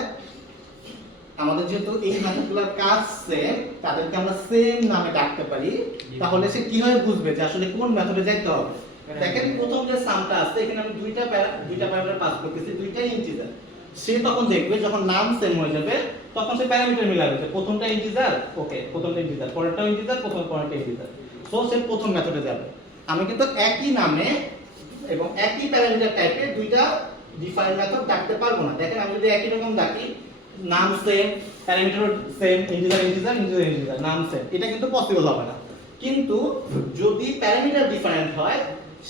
আমাদের যেহেতু এই মেথডগুলোর কাজ সেম, তাদেরকে আমরা সেম নামে ডাকতে পারি, তাহলে সে কিভাবে বুঝবে যে আসলে কোন মেথডে যাইতে হবে? দেখেন প্রথম যে সামটা আছে, এখানে আমি দুইটা প্যারামিটার পাস করতেছি, দুইটাই ইন্টিজার। সে তখন দেখবে যখন নাম সেম হয়ে যাবে তখন সে প্যারামিটার মিলাবে, যে প্রথমটা ইন্টিজার, ওকে প্রথমটা ইন্টিজার, পরেরটাও ইন্টিজার, পরেরটা ইন্টিজার, সো সে প্রথম মেথডে যাবে। আমি কিন্তু একই নামে এবং একই প্যারামিটার টাইপের দুইটা ডিফারেন্ট মেথড ডাকতে পারবো না। দেখেন আমি যদি একই রকম ডাকি, নাম সেম, প্যারামিটার সেম, ইন্টিজার, নাম সেম, এটা কিন্তু পসিবল হবে না। কিন্তু যদি প্যারামিটার ডিফারেন্ট হয়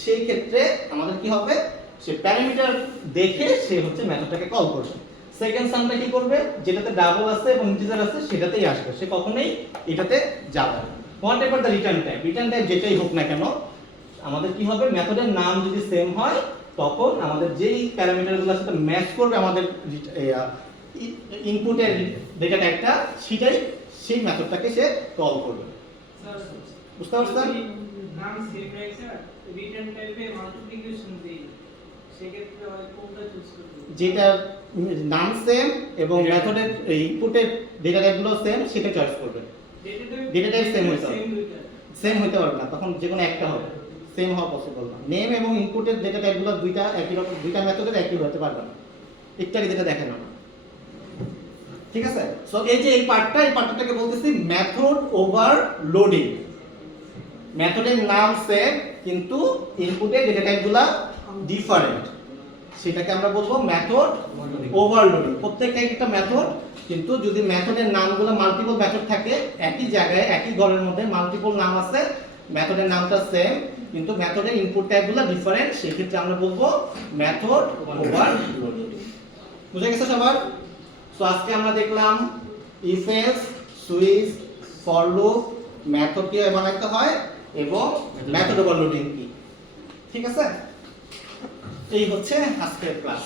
সেই ক্ষেত্রে আমাদের কি হবে, সে প্যারামিটার দেখে সে হচ্ছে মেথডটাকে কল করবে। সেকেন্ড সামটা কি করবে, যেটাতে ডাবল আছে এবং ইন্টিজার আছে সেটাতেই আসবে, সে কখনোই এটাতে যাবে না। হোয়াটএভার দ্য রিটার্ন টাইপ যেটাই হোক না কেন, আমাদের কি হবে, মেথডের নাম যদি সেম হয় তখন আমাদের যেই প্যারামিটারগুলোর সাথে ম্যাচ করবে আমাদের ইনপুটের ডেটা টাইপটা, সেটাই সেই মেথডটাকে সে কল করবে। বুঝতে পারছেন? নাম সেম রাখছে, রিটার্ন টাইপে মাল্টিপ্লিকেশন দেই, সেক্ষেত্রে কোনটা চুজ করব, যেটা নাম সেম এবং মেথডের ইনপুটের ডেটা টাইপগুলো সেম সেটা চয়েস করবে। ডেটা টাইপ সেম হইতে হবে, সেম হইতে পারবে না, তখন যে কোনো একটা হবে, সেম হওয়া পসিবল না। নেম এবং ইনপুটের ডেটা টাইপগুলো দুইটা একই রকম, দুইটা মেথডের একই হতে পারবে না। একটু আগে যেটা দেখানো না, ঠিক আছে? সো এই যে এই পার্টটাকে বলতেছি মেথড ওভারলোডিং। মেথডের নাম সেম কিন্তু ইনপুটের ডেটা টাইপগুলো ডিফারেন্ট, সেটাকে আমরা বলবো মেথড ওভারলোডিং। প্রত্যেকটা একটা মেথড, কিন্তু যদি মেথডের নামগুলো মাল্টিপল মেথড থাকে, একই জায়গায় একই ঘরের মধ্যে মাল্টিপল নাম আছে, মেথডের নামটা সেম কিন্তু মেথডের ইনপুট টাইপগুলো ডিফারেন্ট, সেই ক্ষেত্রে আমরা বলবো মেথড ওভারলোডিং। বুঝে গেছে সবার? সো আজকে আমরা দেখলাম if else, switch, for loop, method কিভাবে বানাইতে হয় এবং মেথড ওভারলোডিং কি। ঠিক আছে? এই হচ্ছে আজকের ক্লাস।